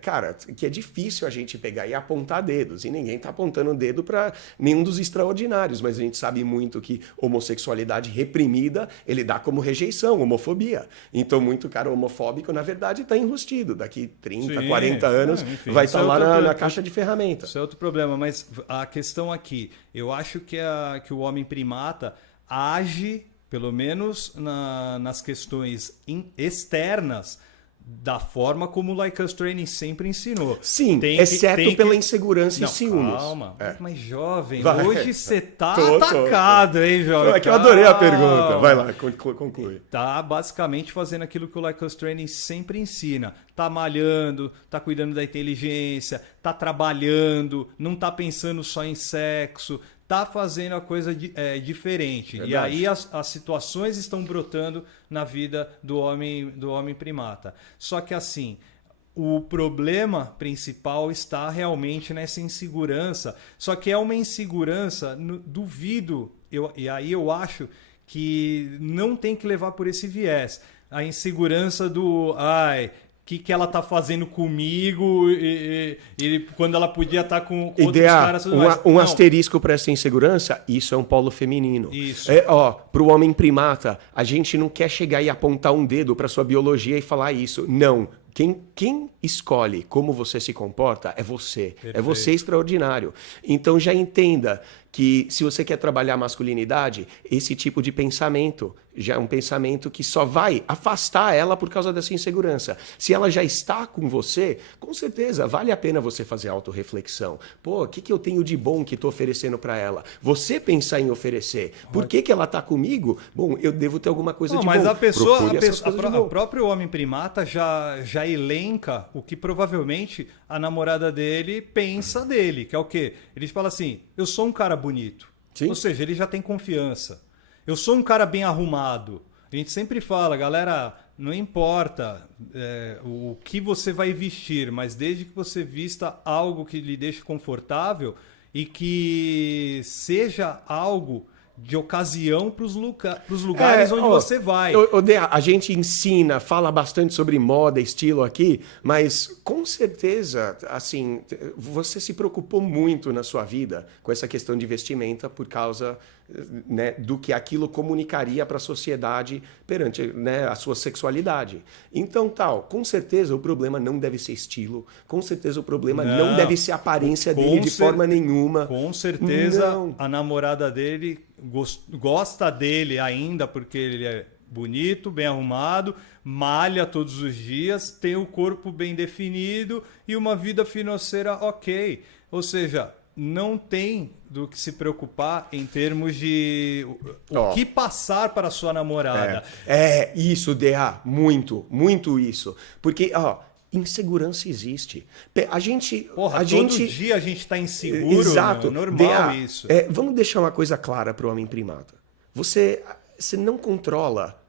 cara, que é difícil a gente pegar e apontar dedos. E ninguém tá apontando dedo para nenhum dos extraordinários, mas a gente sabe muito que homossexualidade reprimida, ele dá como rejeição, homofobia. Então, muito cara homofóbico, na verdade, tá enrustido. Daqui 30, 40 anos, vai estar lá na caixa de ferramenta. Isso é outro problema, mas a questão aqui, eu acho que o Homem Primata age, pelo menos nas questões externas, da forma como o Like Us Training sempre ensinou. Sim, exceto pela insegurança e ciúmes. Calma, mas jovem, hoje você tá atacado, hein, jovem? Não, é que eu adorei a pergunta. Vai lá, conclui. Tá basicamente fazendo aquilo que o Like Us Training sempre ensina. Tá malhando, tá cuidando da inteligência, tá trabalhando, não tá pensando só em sexo, tá fazendo a coisa diferente. Verdade. E aí as situações estão brotando na vida do homem primata. Só que assim, o problema principal está realmente nessa insegurança. Só que é uma insegurança, duvido, e aí eu acho que não tem que levar por esse viés. A insegurança do, que ela tá fazendo comigo e quando ela podia estar com outros caras. Um asterisco para essa insegurança, isso é um polo feminino. Isso. Para o homem primata, a gente não quer chegar e apontar um dedo para sua biologia e falar isso. Não. Quem escolhe como você se comporta é você. Perfeito. É você extraordinário. Então já entenda que se você quer trabalhar a masculinidade, esse tipo de pensamento já é um pensamento que só vai afastar ela por causa dessa insegurança. Se ela já está com você, com certeza vale a pena você fazer autorreflexão. Pô, o que eu tenho de bom que estou oferecendo para ela? Você pensar em oferecer. Por que ela está comigo? Bom, eu devo ter alguma coisa de mas bom. a pessoa, o o próprio homem primata já elenca o que provavelmente a namorada dele pensa dele, que é o quê? Ele fala assim, eu sou um cara bonito. Sim. Ou seja, ele já tem confiança. Eu sou um cara bem arrumado. A gente sempre fala, galera, não importa o que você vai vestir, mas desde que você vista algo que lhe deixe confortável e que seja algo de ocasião para os lugares onde você vai. A gente ensina, fala bastante sobre moda, estilo aqui, mas com certeza, assim, você se preocupou muito na sua vida com essa questão de vestimenta por causa, né, do que aquilo comunicaria para a sociedade perante, né, a sua sexualidade. Então, com certeza o problema não deve ser estilo, com certeza o problema não deve ser a aparência dele de forma nenhuma. Com certeza a namorada dele gosta dele ainda porque ele é bonito, bem arrumado, malha todos os dias, tem o corpo bem definido e uma vida financeira ok. Ou seja, não tem do que se preocupar em termos de o que passar para a sua namorada. Isso, DA, muito, muito isso. Porque, insegurança existe. Todo dia a gente está inseguro. Exato. É normal isso. Vamos deixar uma coisa clara para o homem primata. Você não controla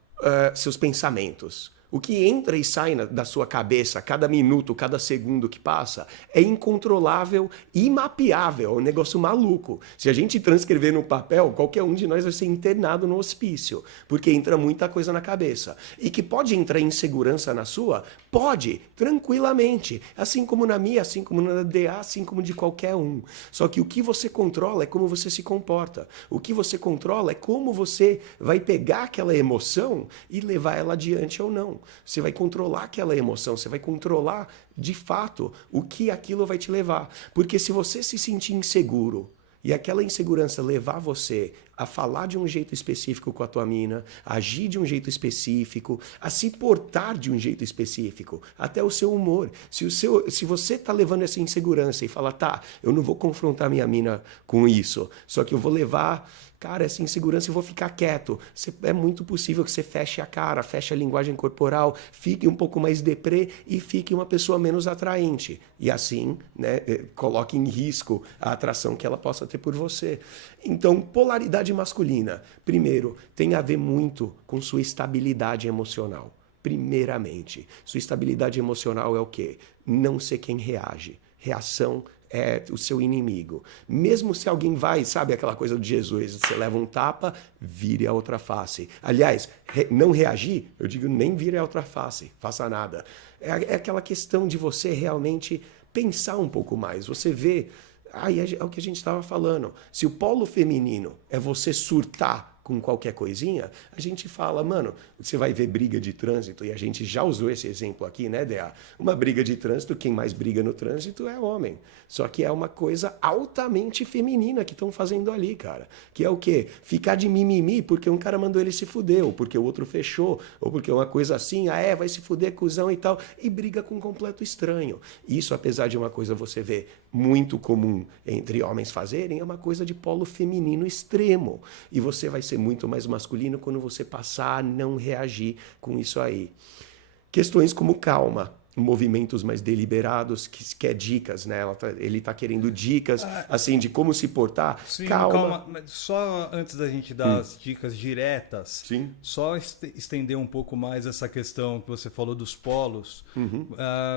seus pensamentos. O que entra e sai da sua cabeça cada minuto, cada segundo que passa é incontrolável e imapeável, é um negócio maluco. Se a gente transcrever no papel, qualquer um de nós vai ser internado no hospício, porque entra muita coisa na cabeça. E que pode entrar insegurança na sua? Pode, tranquilamente. Assim como na minha, assim como na DA, assim como de qualquer um. Só que o que você controla é como você se comporta. O que você controla é como você vai pegar aquela emoção e levar ela adiante ou não. Você vai controlar aquela emoção, você vai controlar de fato o que aquilo vai te levar. Porque se você se sentir inseguro e aquela insegurança levar você a falar de um jeito específico com a tua mina, a agir de um jeito específico, a se portar de um jeito específico, até o seu humor. Se você está levando essa insegurança e fala, eu não vou confrontar minha mina com isso, só que eu vou levar, cara, essa insegurança eu vou ficar quieto. É muito possível que você feche a cara, feche a linguagem corporal, fique um pouco mais deprê e fique uma pessoa menos atraente. E assim, né, coloque em risco a atração que ela possa ter por você. Então, polaridade masculina, primeiro, tem a ver muito com sua estabilidade emocional. Primeiramente, sua estabilidade emocional é o quê? Não ser quem reage. Reação é o seu inimigo. Mesmo se alguém vai, sabe aquela coisa de Jesus, você leva um tapa, vire a outra face. Aliás, não reagir, eu digo nem vire a outra face, faça nada. É aquela questão de você realmente pensar um pouco mais. Você vê, é o que a gente estava falando. Se o polo feminino é você surtar com qualquer coisinha, a gente fala, mano, você vai ver briga de trânsito, e a gente já usou esse exemplo aqui, né, DA? Uma briga de trânsito, quem mais briga no trânsito é homem. Só que é uma coisa altamente feminina que estão fazendo ali, cara. Que é o quê? Ficar de mimimi porque um cara mandou ele se fuder, ou porque o outro fechou, ou porque uma coisa assim, vai se fuder, cuzão e tal, e briga com um completo estranho. Isso, apesar de uma coisa você vê muito comum entre homens fazerem, é uma coisa de polo feminino extremo. E você vai ser muito mais masculino quando você passar a não reagir com isso aí. Questões como calma. movimentos mais deliberados, que quer dicas, né? Ele tá querendo dicas, assim, de como se portar. Sim, Calma. mas só antes da gente dar as dicas diretas, Sim. só estender um pouco mais essa questão que você falou dos polos.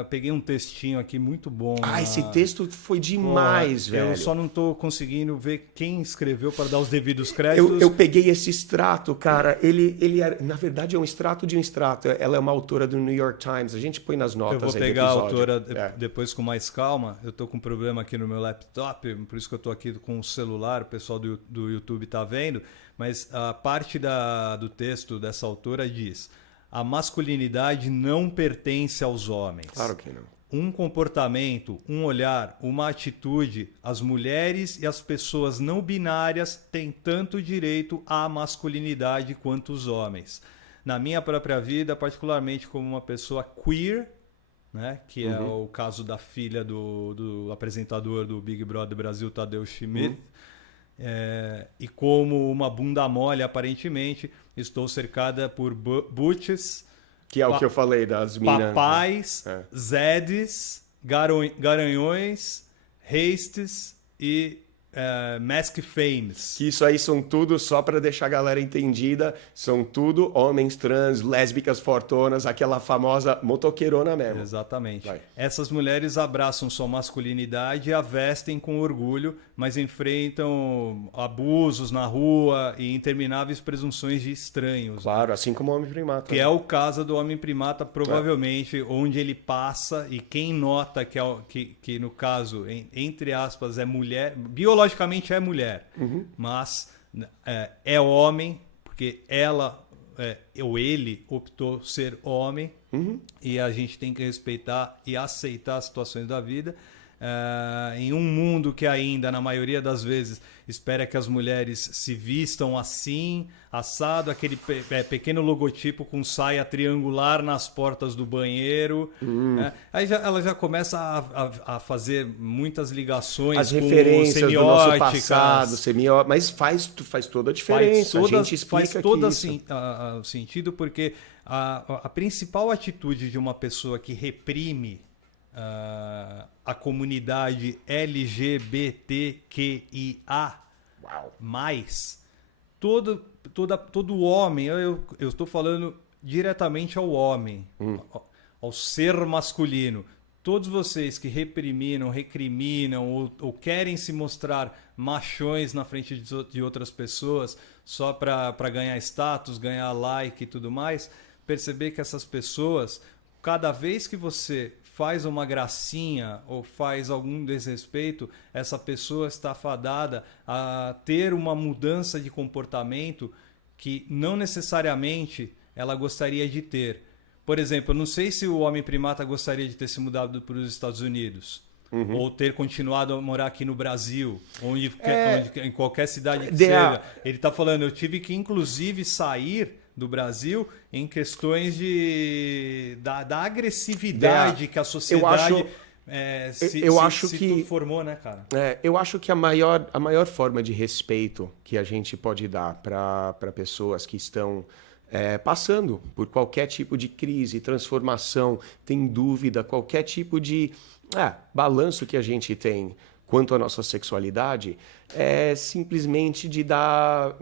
Peguei um textinho aqui muito bom. Esse texto foi demais, velho. Eu só não tô conseguindo ver quem escreveu para dar os devidos créditos. Eu peguei esse extrato, cara. Ele era, na verdade, é um extrato de um extrato. Ela é uma autora do New York Times. A gente põe nas notas. Eu vou aí pegar a do episódio. autora depois com mais calma. Eu tô com um problema aqui no meu laptop, por isso que eu tô aqui com o celular, o pessoal do YouTube tá vendo. Mas a parte do texto dessa autora diz: a masculinidade não pertence aos homens. Claro que não. Um comportamento, um olhar, uma atitude, as mulheres e as pessoas não binárias têm tanto direito à masculinidade quanto os homens. Na minha própria vida, particularmente como uma pessoa queer, né, que é o caso da filha do apresentador do Big Brother Brasil, Tadeu Schmidt, e como uma bunda mole, aparentemente, estou cercada por butches, Que é o que eu falei das minas. papais, zedes, garanhões, hastes e mask fames. Que isso aí são tudo, só pra deixar a galera entendida, são tudo homens trans, lésbicas fortonas, aquela famosa motoqueirona mesmo. Exatamente. Vai. Essas mulheres abraçam sua masculinidade e a vestem com orgulho, mas enfrentam abusos na rua e intermináveis presunções de estranhos. Claro, assim como o homem primata. Que é o caso do homem primata, provavelmente, onde ele passa e quem nota que no caso, entre aspas, é mulher, biologicamente é mulher, mas é homem, porque ela ou ele optou ser homem, e a gente tem que respeitar e aceitar as situações da vida. Em um mundo que ainda, na maioria das vezes, espera que as mulheres se vistam assim, assado, aquele pequeno logotipo com saia triangular nas portas do banheiro. Aí ela já começa a fazer muitas ligações As com referências do nosso semióticas. passado, mas faz toda a diferença. A gente explica faz todo isso. sentido, porque a principal atitude de uma pessoa que reprime a comunidade LGBTQIA+, todo homem, eu estou falando diretamente ao homem, ao ser masculino. Todos vocês que recriminam ou querem se mostrar machões na frente de outras pessoas só para ganhar status, ganhar like e tudo mais, perceber que essas pessoas, cada vez que você faz uma gracinha ou faz algum desrespeito, essa pessoa está fadada a ter uma mudança de comportamento que não necessariamente ela gostaria de ter. Por exemplo, eu não sei se o homem primata gostaria de ter se mudado para os Estados Unidos. Ou ter continuado a morar aqui no Brasil, onde em qualquer cidade que seja. Ele está falando, eu tive que inclusive sair do Brasil em questões da agressividade que a sociedade se formou, né, cara? Eu acho que a maior forma de respeito que a gente pode dar para pessoas que estão passando por qualquer tipo de crise, transformação, tem dúvida, qualquer tipo de balanço que a gente tem quanto à nossa sexualidade, é simplesmente de dar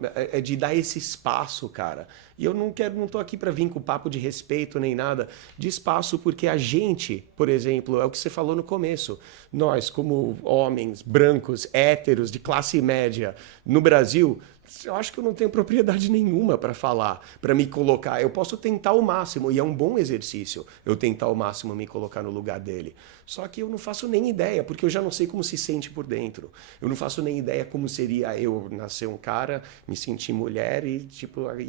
esse espaço, cara. E eu não tô aqui para vir com papo de respeito nem nada, de espaço, porque a gente, por exemplo, é o que você falou no começo, nós como homens brancos, héteros, de classe média, no Brasil, eu acho que eu não tenho propriedade nenhuma para falar, para me colocar. Eu posso tentar o máximo, e é um bom exercício eu tentar o máximo me colocar no lugar dele. Só que eu não faço nem ideia, porque eu já não sei como se sente por dentro. Eu não faço nem ideia como seria eu nascer um cara, me sentir mulher e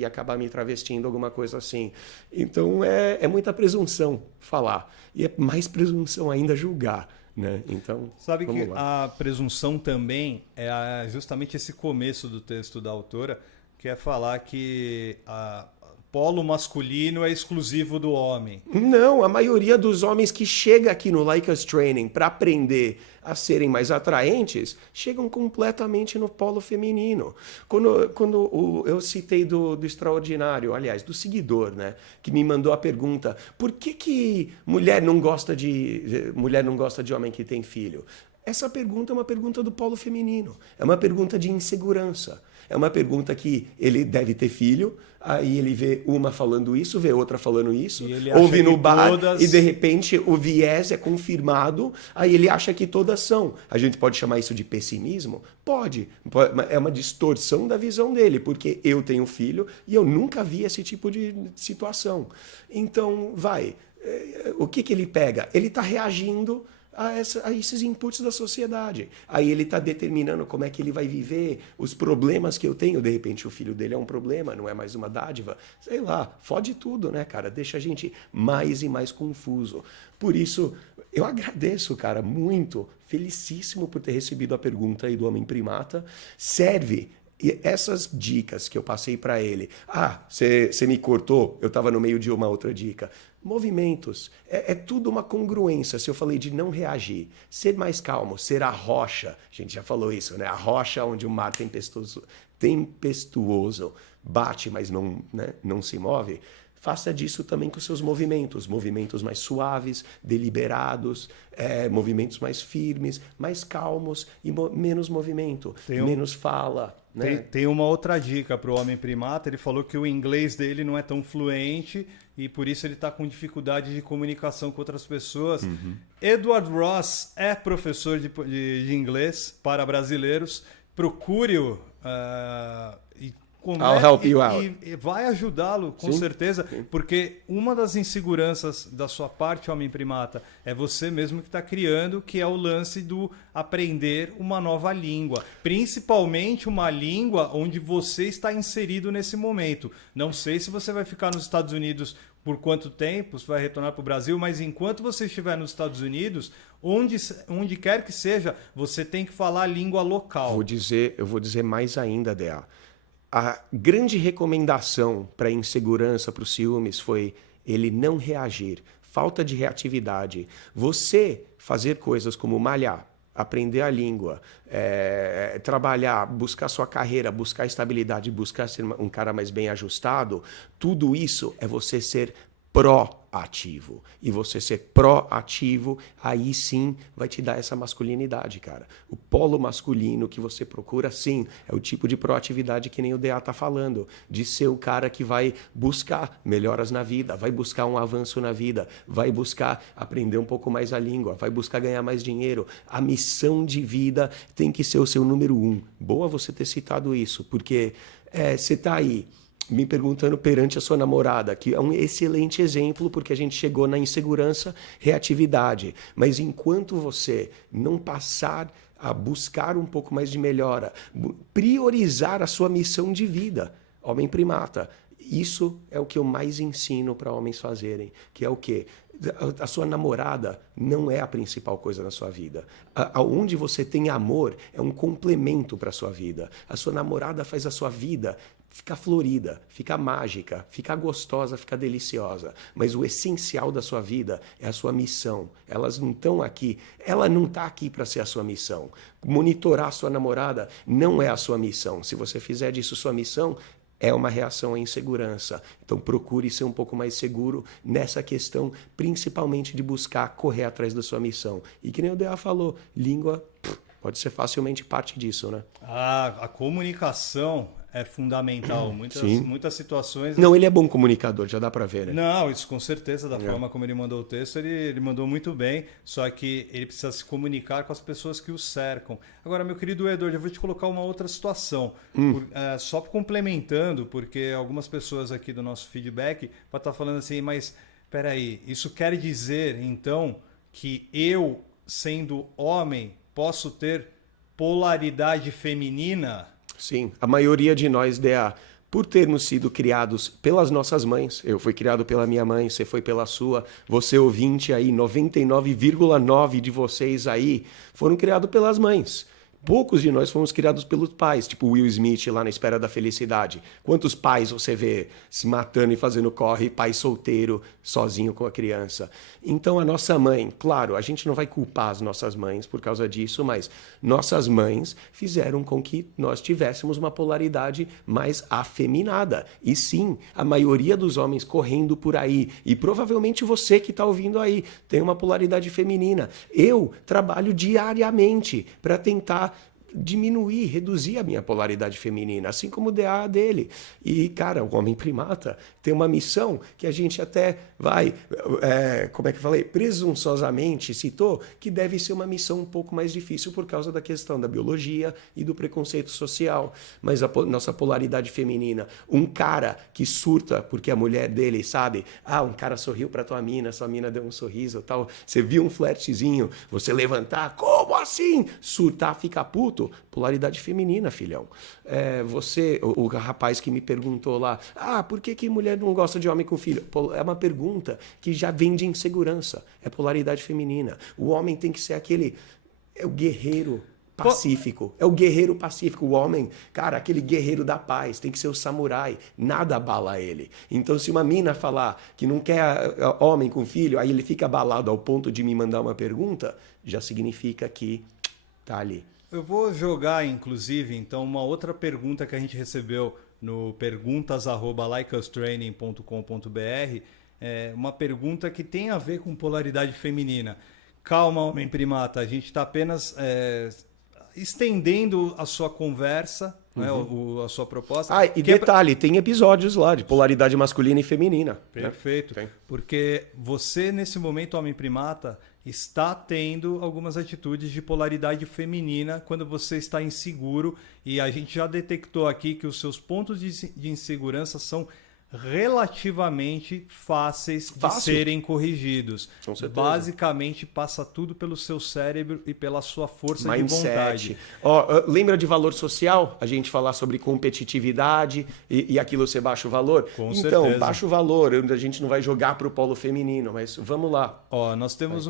acabar me travestindo, alguma coisa assim. Então é muita presunção falar. E é mais presunção ainda julgar. Né? Então, sabe que a presunção também é justamente esse começo do texto da autora, que é falar que polo masculino é exclusivo do homem. Não, a maioria dos homens que chega aqui no Like Us Training para aprender a serem mais atraentes, chegam completamente no polo feminino. Quando eu citei do extraordinário, aliás, do seguidor, né, que me mandou a pergunta, por que mulher não gosta de homem que tem filho? Essa pergunta é uma pergunta do polo feminino, é uma pergunta de insegurança. É uma pergunta que ele deve ter filho, aí ele vê uma falando isso, vê outra falando isso, ouve no bar e de repente o viés é confirmado, aí ele acha que todas são. A gente pode chamar isso de pessimismo? Pode. É uma distorção da visão dele, porque eu tenho filho e eu nunca vi esse tipo de situação. Então, o que ele pega? Ele está reagindo a esses inputs da sociedade. Aí ele está determinando como é que ele vai viver, os problemas que eu tenho. De repente o filho dele é um problema, não é mais uma dádiva. Sei lá, fode tudo, né, cara? Deixa a gente mais e mais confuso. Por isso, eu agradeço, cara, muito, felicíssimo por ter recebido a pergunta aí do Homem Primata. Serve. E essas dicas que eu passei para ele, você me cortou, eu estava no meio de uma outra dica. Movimentos, é tudo uma congruência. Se eu falei de não reagir, ser mais calmo, ser a rocha, a gente já falou isso, né? A rocha onde o mar tempestuoso bate, mas não se move. Faça disso também com seus movimentos mais suaves, deliberados, movimentos mais firmes, mais calmos e menos movimento, menos fala. Né? Tem uma outra dica para o Homem Primata. Ele falou que o inglês dele não é tão fluente e por isso ele está com dificuldade de comunicação com outras pessoas. Uhum. Edward Ross é professor de inglês para brasileiros. Procure-o I'll help you out. E vai ajudá-lo, com certeza, porque uma das inseguranças da sua parte, Homem Primata, é você mesmo que está criando, que é o lance do aprender uma nova língua. Principalmente uma língua onde você está inserido nesse momento. Não sei se você vai ficar nos Estados Unidos por quanto tempo, se vai retornar para o Brasil, mas enquanto você estiver nos Estados Unidos, onde quer que seja, você tem que falar a língua local. Eu vou dizer mais ainda, Dea. A grande recomendação para a insegurança, para os ciúmes, foi ele não reagir, falta de reatividade. Você fazer coisas como malhar, aprender a língua, trabalhar, buscar sua carreira, buscar estabilidade, buscar ser um cara mais bem ajustado, tudo isso é você ser proativo. E você ser proativo, aí sim vai te dar essa masculinidade, cara. O polo masculino que você procura, sim, é o tipo de proatividade que nem o DA tá falando, de ser o cara que vai buscar melhoras na vida, vai buscar um avanço na vida, vai buscar aprender um pouco mais a língua, vai buscar ganhar mais dinheiro. A missão de vida tem que ser o seu número 1. Boa você ter citado isso, porque você tá aí me perguntando perante a sua namorada, que é um excelente exemplo, porque a gente chegou na insegurança, reatividade. Mas enquanto você não passar a buscar um pouco mais de melhora, priorizar a sua missão de vida, Homem Primata, isso é o que eu mais ensino para homens fazerem, que é o quê? A sua namorada não é a principal coisa na sua vida. Onde você tem amor é um complemento para a sua vida. A sua namorada faz a sua vida ficar florida, ficar mágica, ficar gostosa, ficar deliciosa. Mas o essencial da sua vida é a sua missão. Elas não estão aqui. Ela não está aqui para ser a sua missão. Monitorar a sua namorada não é a sua missão. Se você fizer disso sua missão, é uma reação à insegurança. Então procure ser um pouco mais seguro nessa questão, principalmente de buscar correr atrás da sua missão. E que nem o DA falou, língua pode ser facilmente parte disso, né? A comunicação é fundamental. Muitas situações... Não, ele é bom comunicador, já dá para ver, né? Não, isso com certeza, da forma como ele mandou o texto, ele mandou muito bem, só que ele precisa se comunicar com as pessoas que o cercam. Agora, meu querido Edward, eu vou te colocar uma outra situação, só complementando, porque algumas pessoas aqui do nosso feedback vão estar falando assim, mas peraí, isso quer dizer, então, que eu, sendo homem, posso ter polaridade feminina? Sim, a maioria de nós, DA, por termos sido criados pelas nossas mães, eu fui criado pela minha mãe, você foi pela sua, você ouvinte aí, 99,9% de vocês aí foram criados pelas mães. Poucos de nós fomos criados pelos pais, tipo Will Smith lá na Espera da Felicidade. Quantos pais você vê se matando e fazendo corre, pai solteiro, sozinho com a criança? Então a nossa mãe, claro, a gente não vai culpar as nossas mães por causa disso, mas nossas mães fizeram com que nós tivéssemos uma polaridade mais afeminada. E sim, a maioria dos homens correndo por aí, e provavelmente você que está ouvindo aí, tem uma polaridade feminina. Eu trabalho diariamente para tentar diminuir, reduzir a minha polaridade feminina, assim como o DA dele. E, cara, o homem primata tem uma missão que a gente até vai, como é que eu falei? Presunçosamente citou que deve ser uma missão um pouco mais difícil por causa da questão da biologia e do preconceito social. Mas a nossa polaridade feminina, um cara que surta porque a mulher dele, sabe? Um cara sorriu pra tua mina, sua mina deu um sorriso, tal. Você viu um flertezinho, você levantar, como assim? Surtar, ficar puto. Polaridade feminina, filhão. O rapaz que me perguntou lá, por que mulher não gosta de homem com filho? É uma pergunta que já vem de insegurança. É polaridade feminina. O homem tem que ser é o guerreiro pacífico. É o guerreiro pacífico. O homem, cara, aquele guerreiro da paz, tem que ser o samurai. Nada abala ele. Então, se uma mina falar que não quer homem com filho, aí ele fica abalado ao ponto de me mandar uma pergunta, já significa que tá ali. Eu vou jogar, inclusive, então, uma outra pergunta que a gente recebeu no perguntas@likeustraining.com.br. Uma pergunta que tem a ver com polaridade feminina. Calma, homem primata, a gente está apenas estendendo a sua conversa, né, a sua proposta. E detalhe, tem episódios lá de polaridade masculina e feminina. Perfeito. Né? Porque você, nesse momento, homem primata, está tendo algumas atitudes de polaridade feminina quando você está inseguro, e a gente já detectou aqui que os seus pontos de insegurança são relativamente fáceis de serem corrigidos. Com certeza. Basicamente passa tudo pelo seu cérebro e pela sua força Mindset. de vontade. Lembra de valor social? A gente falar sobre competitividade e aquilo ser baixo valor? Com então, certeza. baixo valor, a gente não vai jogar para o polo feminino, mas vamos lá. Nós temos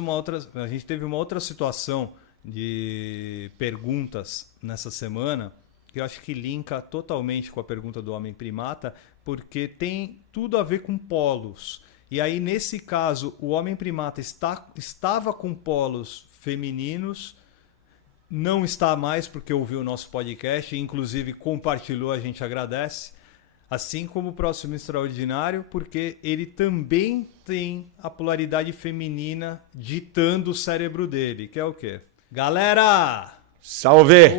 a gente teve uma outra situação de perguntas nessa semana que eu acho que linka totalmente com a pergunta do homem primata, porque tem tudo a ver com polos. E aí, nesse caso, o homem primata estava com polos femininos, não está mais porque ouviu o nosso podcast e, inclusive, compartilhou, a gente agradece. Assim como o próximo extraordinário, porque ele também tem a polaridade feminina ditando o cérebro dele, que é o quê? Galera! Salve!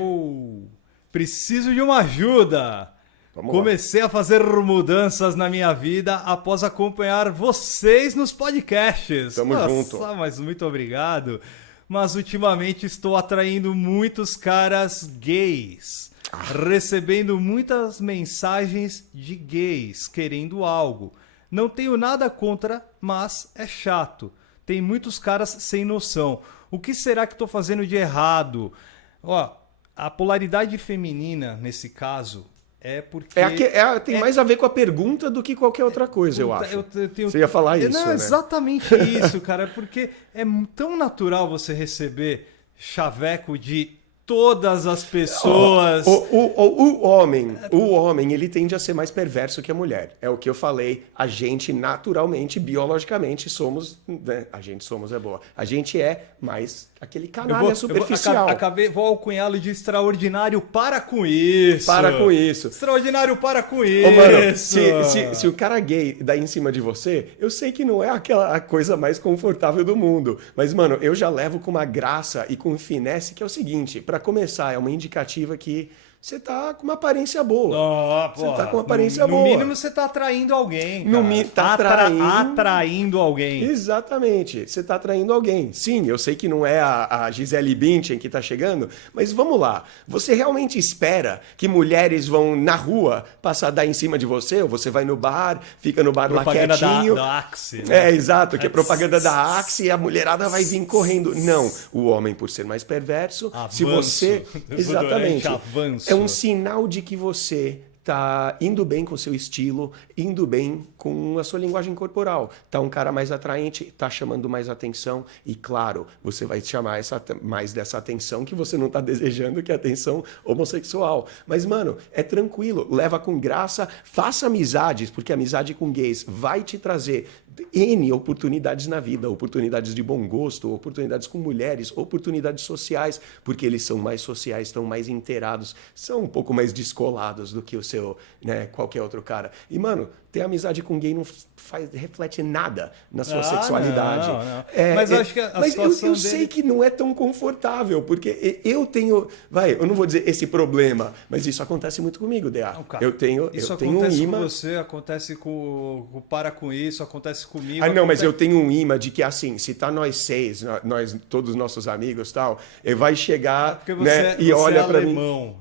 Preciso de uma ajuda! Comecei a fazer mudanças na minha vida após acompanhar vocês nos podcasts. Tamo junto. Mas muito obrigado. Mas ultimamente estou atraindo muitos caras gays. Recebendo muitas mensagens de gays querendo algo. Não tenho nada contra, mas é chato. Tem muitos caras sem noção. O que será que estou fazendo de errado? A polaridade feminina, nesse caso, é porque... tem mais a ver com a pergunta do que qualquer outra coisa, eu acho. Você ia falar isso, Não, né? Exatamente isso, cara. Porque é tão natural você receber chaveco de todas as pessoas. O homem, ele tende a ser mais perverso que a mulher. É o que eu falei. A gente, naturalmente, biologicamente, somos... Né? A gente somos é boa. A gente é mais aquele canalha superficial. Vou alcunhá-lo de extraordinário. Para com isso. Para com isso. Extraordinário, para com isso. Mano, se o cara gay dá em cima de você, eu sei que não é a coisa mais confortável do mundo. Mas, mano, eu já levo com uma graça e com finesse, que é o seguinte. Para começar, é uma indicativa que você tá com uma aparência boa. Você tá com uma aparência boa. No mínimo, você tá atraindo alguém, cara. No mínimo, tá atraindo alguém. Exatamente. Você tá atraindo alguém. Sim, eu sei que não é a Gisele Bündchen que tá chegando, mas vamos lá. Você realmente espera que mulheres vão na rua passar a dar em cima de você? Ou você vai no bar, fica no bar propaganda lá quietinho? Da Axe. Né? Exato, que é propaganda da Axe e a mulherada vai vir correndo. Não, o homem, por ser mais perverso, Avanço. se você... Exatamente. Avanço. É um sinal de que você tá indo bem com o seu estilo, indo bem com a sua linguagem corporal. Tá um cara mais atraente, tá chamando mais atenção e, claro, você vai chamar mais dessa atenção que você não tá desejando, que é a atenção homossexual. Mas, mano, é tranquilo, leva com graça, faça amizades, porque amizade com gays vai te trazer N oportunidades na vida, oportunidades de bom gosto, oportunidades com mulheres, oportunidades sociais, porque eles são mais sociais, estão mais inteirados, são um pouco mais descolados do que o seu, né, qualquer outro cara. E, mano, ter amizade com gay não reflete nada na sua sexualidade. Não. Mas eu acho que a situação eu sei que não é tão confortável, porque eu tenho, eu não vou dizer esse problema, mas isso acontece muito comigo, DA. Não, cara, eu tenho acontece um imã. com você, acontece com o Para Com Isso, acontece comigo. Mas eu tenho um imã de que, assim, se tá nós 6, nós, todos os nossos amigos e tal, ele vai chegar, né, e olha para mim.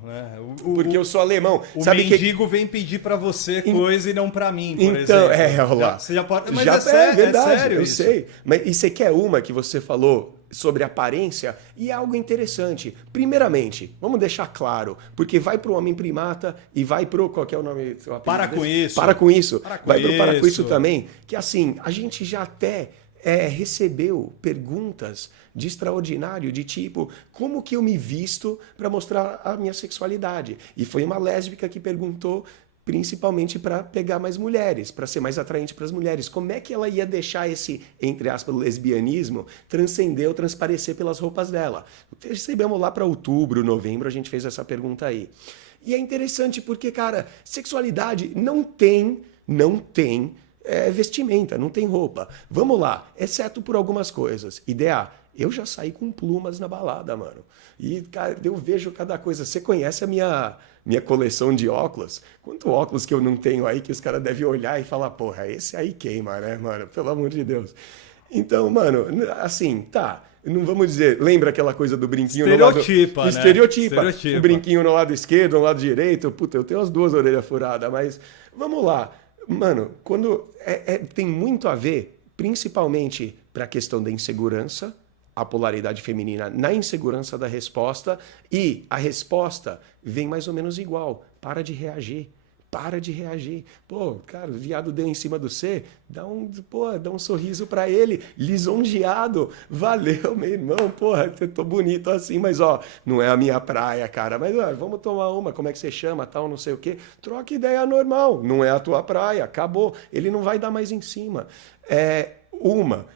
Né? Porque eu sou alemão. O Sabe mendigo vem pedir para você coisa e não para mim, por então, exemplo. Lá. Você já pode... Mas é verdade, é sério eu isso. sei. Mas, e você quer uma que você falou sobre aparência? E é algo interessante. Primeiramente, vamos deixar claro, porque vai pro Homem Primata e vai pro... Qual que é o nome? Para Com Isso. Para Com Isso. Vai pro Para Com Isso Isso também. Que assim, a gente já até recebeu perguntas de extraordinário, de tipo, como que eu me visto para mostrar a minha sexualidade? E foi uma lésbica que perguntou principalmente para pegar mais mulheres, para ser mais atraente para as mulheres. Como é que ela ia deixar esse, entre aspas, lesbianismo transcender ou transparecer pelas roupas dela? Recebemos lá para outubro, novembro, a gente fez essa pergunta aí. E é interessante porque, cara, sexualidade não tem vestimenta, não tem roupa. Vamos lá, exceto por algumas coisas. Ideia, eu já saí com plumas na balada, mano. E, cara, eu vejo cada coisa. Você conhece a minha coleção de óculos? Quanto óculos que eu não tenho aí que os caras devem olhar e falar, porra, esse aí queima, né, mano? Pelo amor de Deus. Então, mano, assim, tá. Não vamos dizer, lembra aquela coisa do brinquinho no lado... Né? Estereotipa. O brinquinho no lado esquerdo, no lado direito. Puta, eu tenho as duas orelhas furadas, mas vamos lá. Mano, quando tem muito a ver, principalmente para a questão da insegurança, a polaridade feminina na insegurança da resposta, e a resposta vem mais ou menos igual. Para de reagir. Para de reagir. Pô, cara, o viado deu em cima do C, dá um sorriso pra ele, lisonjeado. Valeu, meu irmão, porra, eu tô bonito assim, mas ó, não é a minha praia, cara. Mas ó, vamos tomar uma, como é que você chama, tal, não sei o quê. Troca ideia normal, não é a tua praia, acabou. Ele não vai dar mais em cima.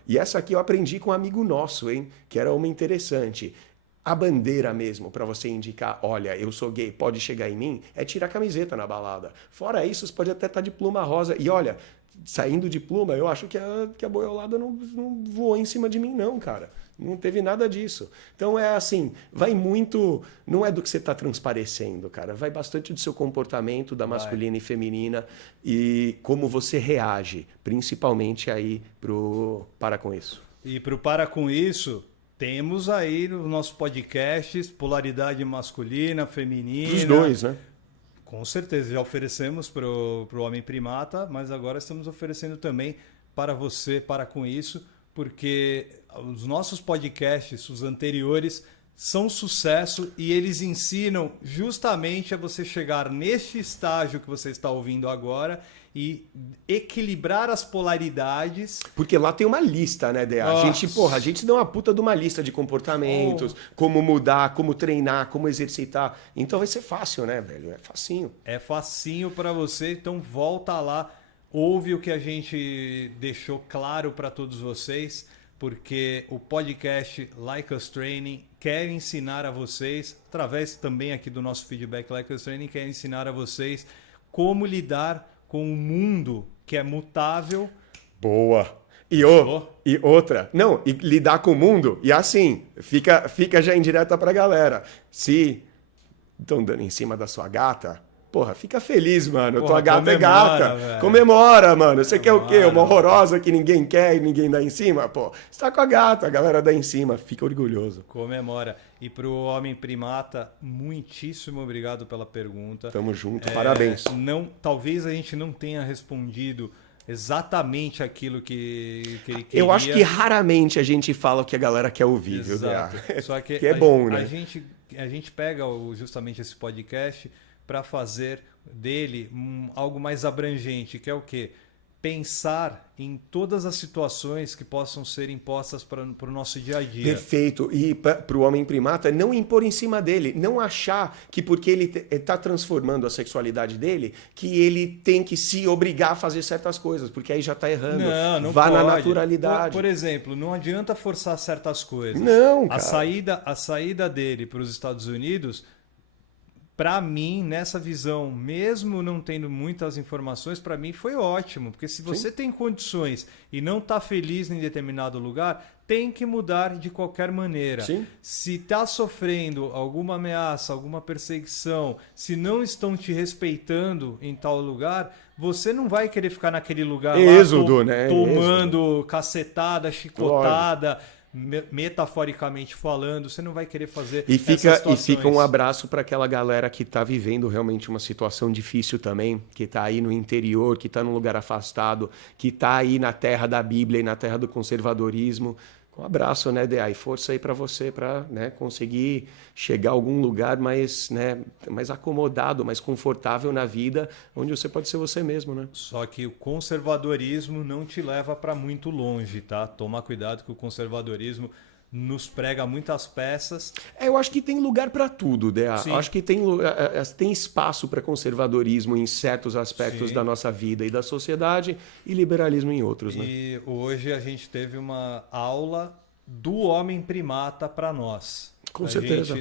E essa aqui eu aprendi com um amigo nosso, hein, que era uma interessante. A bandeira mesmo, para você indicar, olha, eu sou gay, pode chegar em mim, é tirar a camiseta na balada. Fora isso, você pode até estar de pluma rosa. E olha, saindo de pluma, eu acho que a boiolada não voou em cima de mim, não, cara. Não teve nada disso. Então é assim, vai muito... Não é do que você está transparecendo, cara. Vai bastante do seu comportamento, da masculina e feminina, e como você reage, principalmente aí pro Para Com Isso. E pro Para Com Isso... Temos aí nos nossos podcasts polaridade masculina, feminina. Os dois, né? Com certeza, já oferecemos para o Homem Primata, mas agora estamos oferecendo também para você, Para Com Isso, porque os nossos podcasts, os anteriores, são sucesso e eles ensinam justamente a você chegar neste estágio que você está ouvindo agora e equilibrar as polaridades. Porque lá tem uma lista, né, Dea? A gente dá uma puta de uma lista de comportamentos, como mudar, como treinar, como exercitar. Então vai ser fácil, né, velho? É facinho. É facinho para você, então volta lá, ouve o que a gente deixou claro para todos vocês, porque o podcast Like Us Training quer ensinar a vocês, através também aqui do nosso feedback Like Us Training, quer ensinar a vocês como lidar com um mundo que é mutável. Boa! E outra, não, e lidar com o mundo, e assim, fica já indireta pra galera. Se estão dando em cima da sua gata, porra, fica feliz, mano. Porra, tua gata é gata. Véio. Comemora, mano. Você quer o quê? Uma horrorosa que ninguém quer e ninguém dá em cima? Pô, você tá com a gata, a galera dá em cima. Fica orgulhoso. Comemora. E pro Homem Primata, muitíssimo obrigado pela pergunta. Tamo junto, parabéns. Talvez a gente não tenha respondido exatamente aquilo que ele queria. Eu acho que raramente a gente fala o que a galera quer ouvir, Exato. viu, Só que é bom, né? A gente pega justamente esse podcast para fazer dele algo mais abrangente, que é o quê? Pensar em todas as situações que possam ser impostas para o nosso dia a dia. Perfeito. E para o homem primata, não impor em cima dele. Não achar que porque ele está transformando a sexualidade dele, que ele tem que se obrigar a fazer certas coisas, porque aí já está errando. Não Vá pode. na naturalidade. Por exemplo, não adianta forçar certas coisas. Não, cara. A saída dele para os Estados Unidos, para mim, nessa visão, mesmo não tendo muitas informações, para mim foi ótimo. Porque se você tem condições e não está feliz em determinado lugar, tem que mudar de qualquer maneira. Sim. Se está sofrendo alguma ameaça, alguma perseguição, se não estão te respeitando em tal lugar, você não vai querer ficar naquele lugar Êxodo, lá né? tomando cacetada, chicotada. Metaforicamente falando, você não vai querer fazer e fica um abraço para aquela galera que está vivendo realmente uma situação difícil também, que está aí no interior, que está num lugar afastado, que está aí na terra da Bíblia e na terra do conservadorismo. Um abraço, né, DA? E força aí para você, para, né, conseguir chegar a algum lugar mais, né, mais acomodado, mais confortável na vida, onde você pode ser você mesmo, né? Só que o conservadorismo não te leva para muito longe, tá? Toma cuidado que o conservadorismo nos prega muitas peças. Eu acho que tem lugar para tudo, DA. Sim. Eu acho que tem espaço para conservadorismo em certos aspectos Sim. da nossa vida e da sociedade e liberalismo em outros, né? E hoje a gente teve uma aula do homem primata para nós. Com certeza.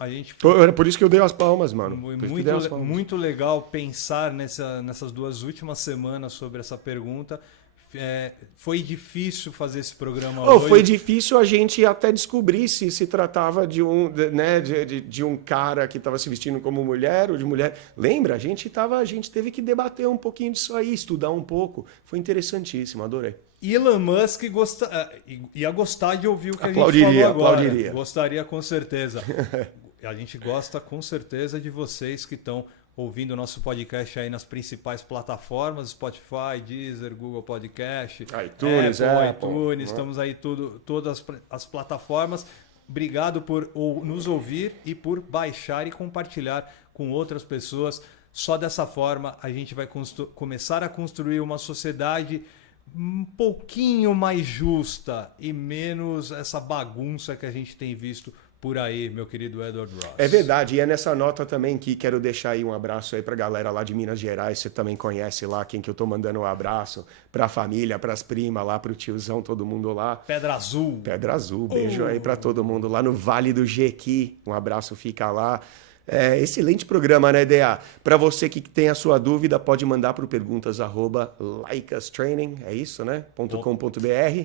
A gente Por isso que eu dei as palmas, mano. Muito legal pensar nessas duas últimas semanas sobre essa pergunta. Foi difícil fazer esse programa hoje. Foi difícil a gente até descobrir se tratava de um cara que estava se vestindo como mulher ou de mulher. Lembra? A gente teve que debater um pouquinho disso aí, estudar um pouco. Foi interessantíssimo, adorei. Elon Musk ia gostar de ouvir o que a gente falou agora. Aplaudiria. Gostaria com certeza. A gente gosta com certeza de vocês que estão ouvindo o nosso podcast aí nas principais plataformas, Spotify, Deezer, Google Podcast, iTunes, Apple, estamos aí todas as plataformas. Obrigado por nos ouvir e por baixar e compartilhar com outras pessoas. Só dessa forma a gente vai começar a construir uma sociedade um pouquinho mais justa e menos essa bagunça que a gente tem visto por aí, meu querido Edward Ross. É verdade, e é nessa nota também que quero deixar aí um abraço aí pra galera lá de Minas Gerais, você também conhece lá quem que eu tô mandando um abraço, pra família, pras primas lá, pro tiozão, todo mundo lá. Pedra Azul. Pedra Azul, beijo aí pra todo mundo lá no Vale do Jequi, um abraço, fica lá. Excelente programa, né, DA? Para você que tem a sua dúvida, pode mandar para o perguntas@likeustraining, é isso, né? .com.br.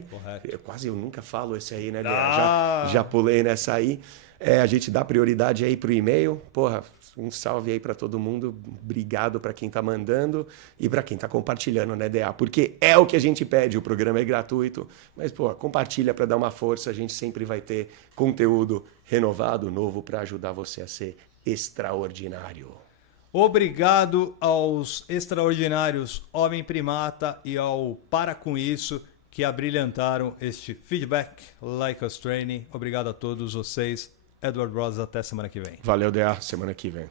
Correto. Eu nunca falo esse aí, né, DA? Já pulei nessa aí. A gente dá prioridade aí pro e-mail. Porra, um salve aí para todo mundo. Obrigado para quem tá mandando e para quem tá compartilhando, né, DA? Porque é o que a gente pede, o programa é gratuito. Mas, pô, compartilha para dar uma força. A gente sempre vai ter conteúdo renovado, novo, para ajudar você a ser extraordinário. Obrigado aos extraordinários Homem Primata e ao Para Com Isso que abrilhantaram este feedback Like Us Training. Obrigado a todos vocês. Edward Ross, até semana que vem. Valeu, DA. Semana que vem.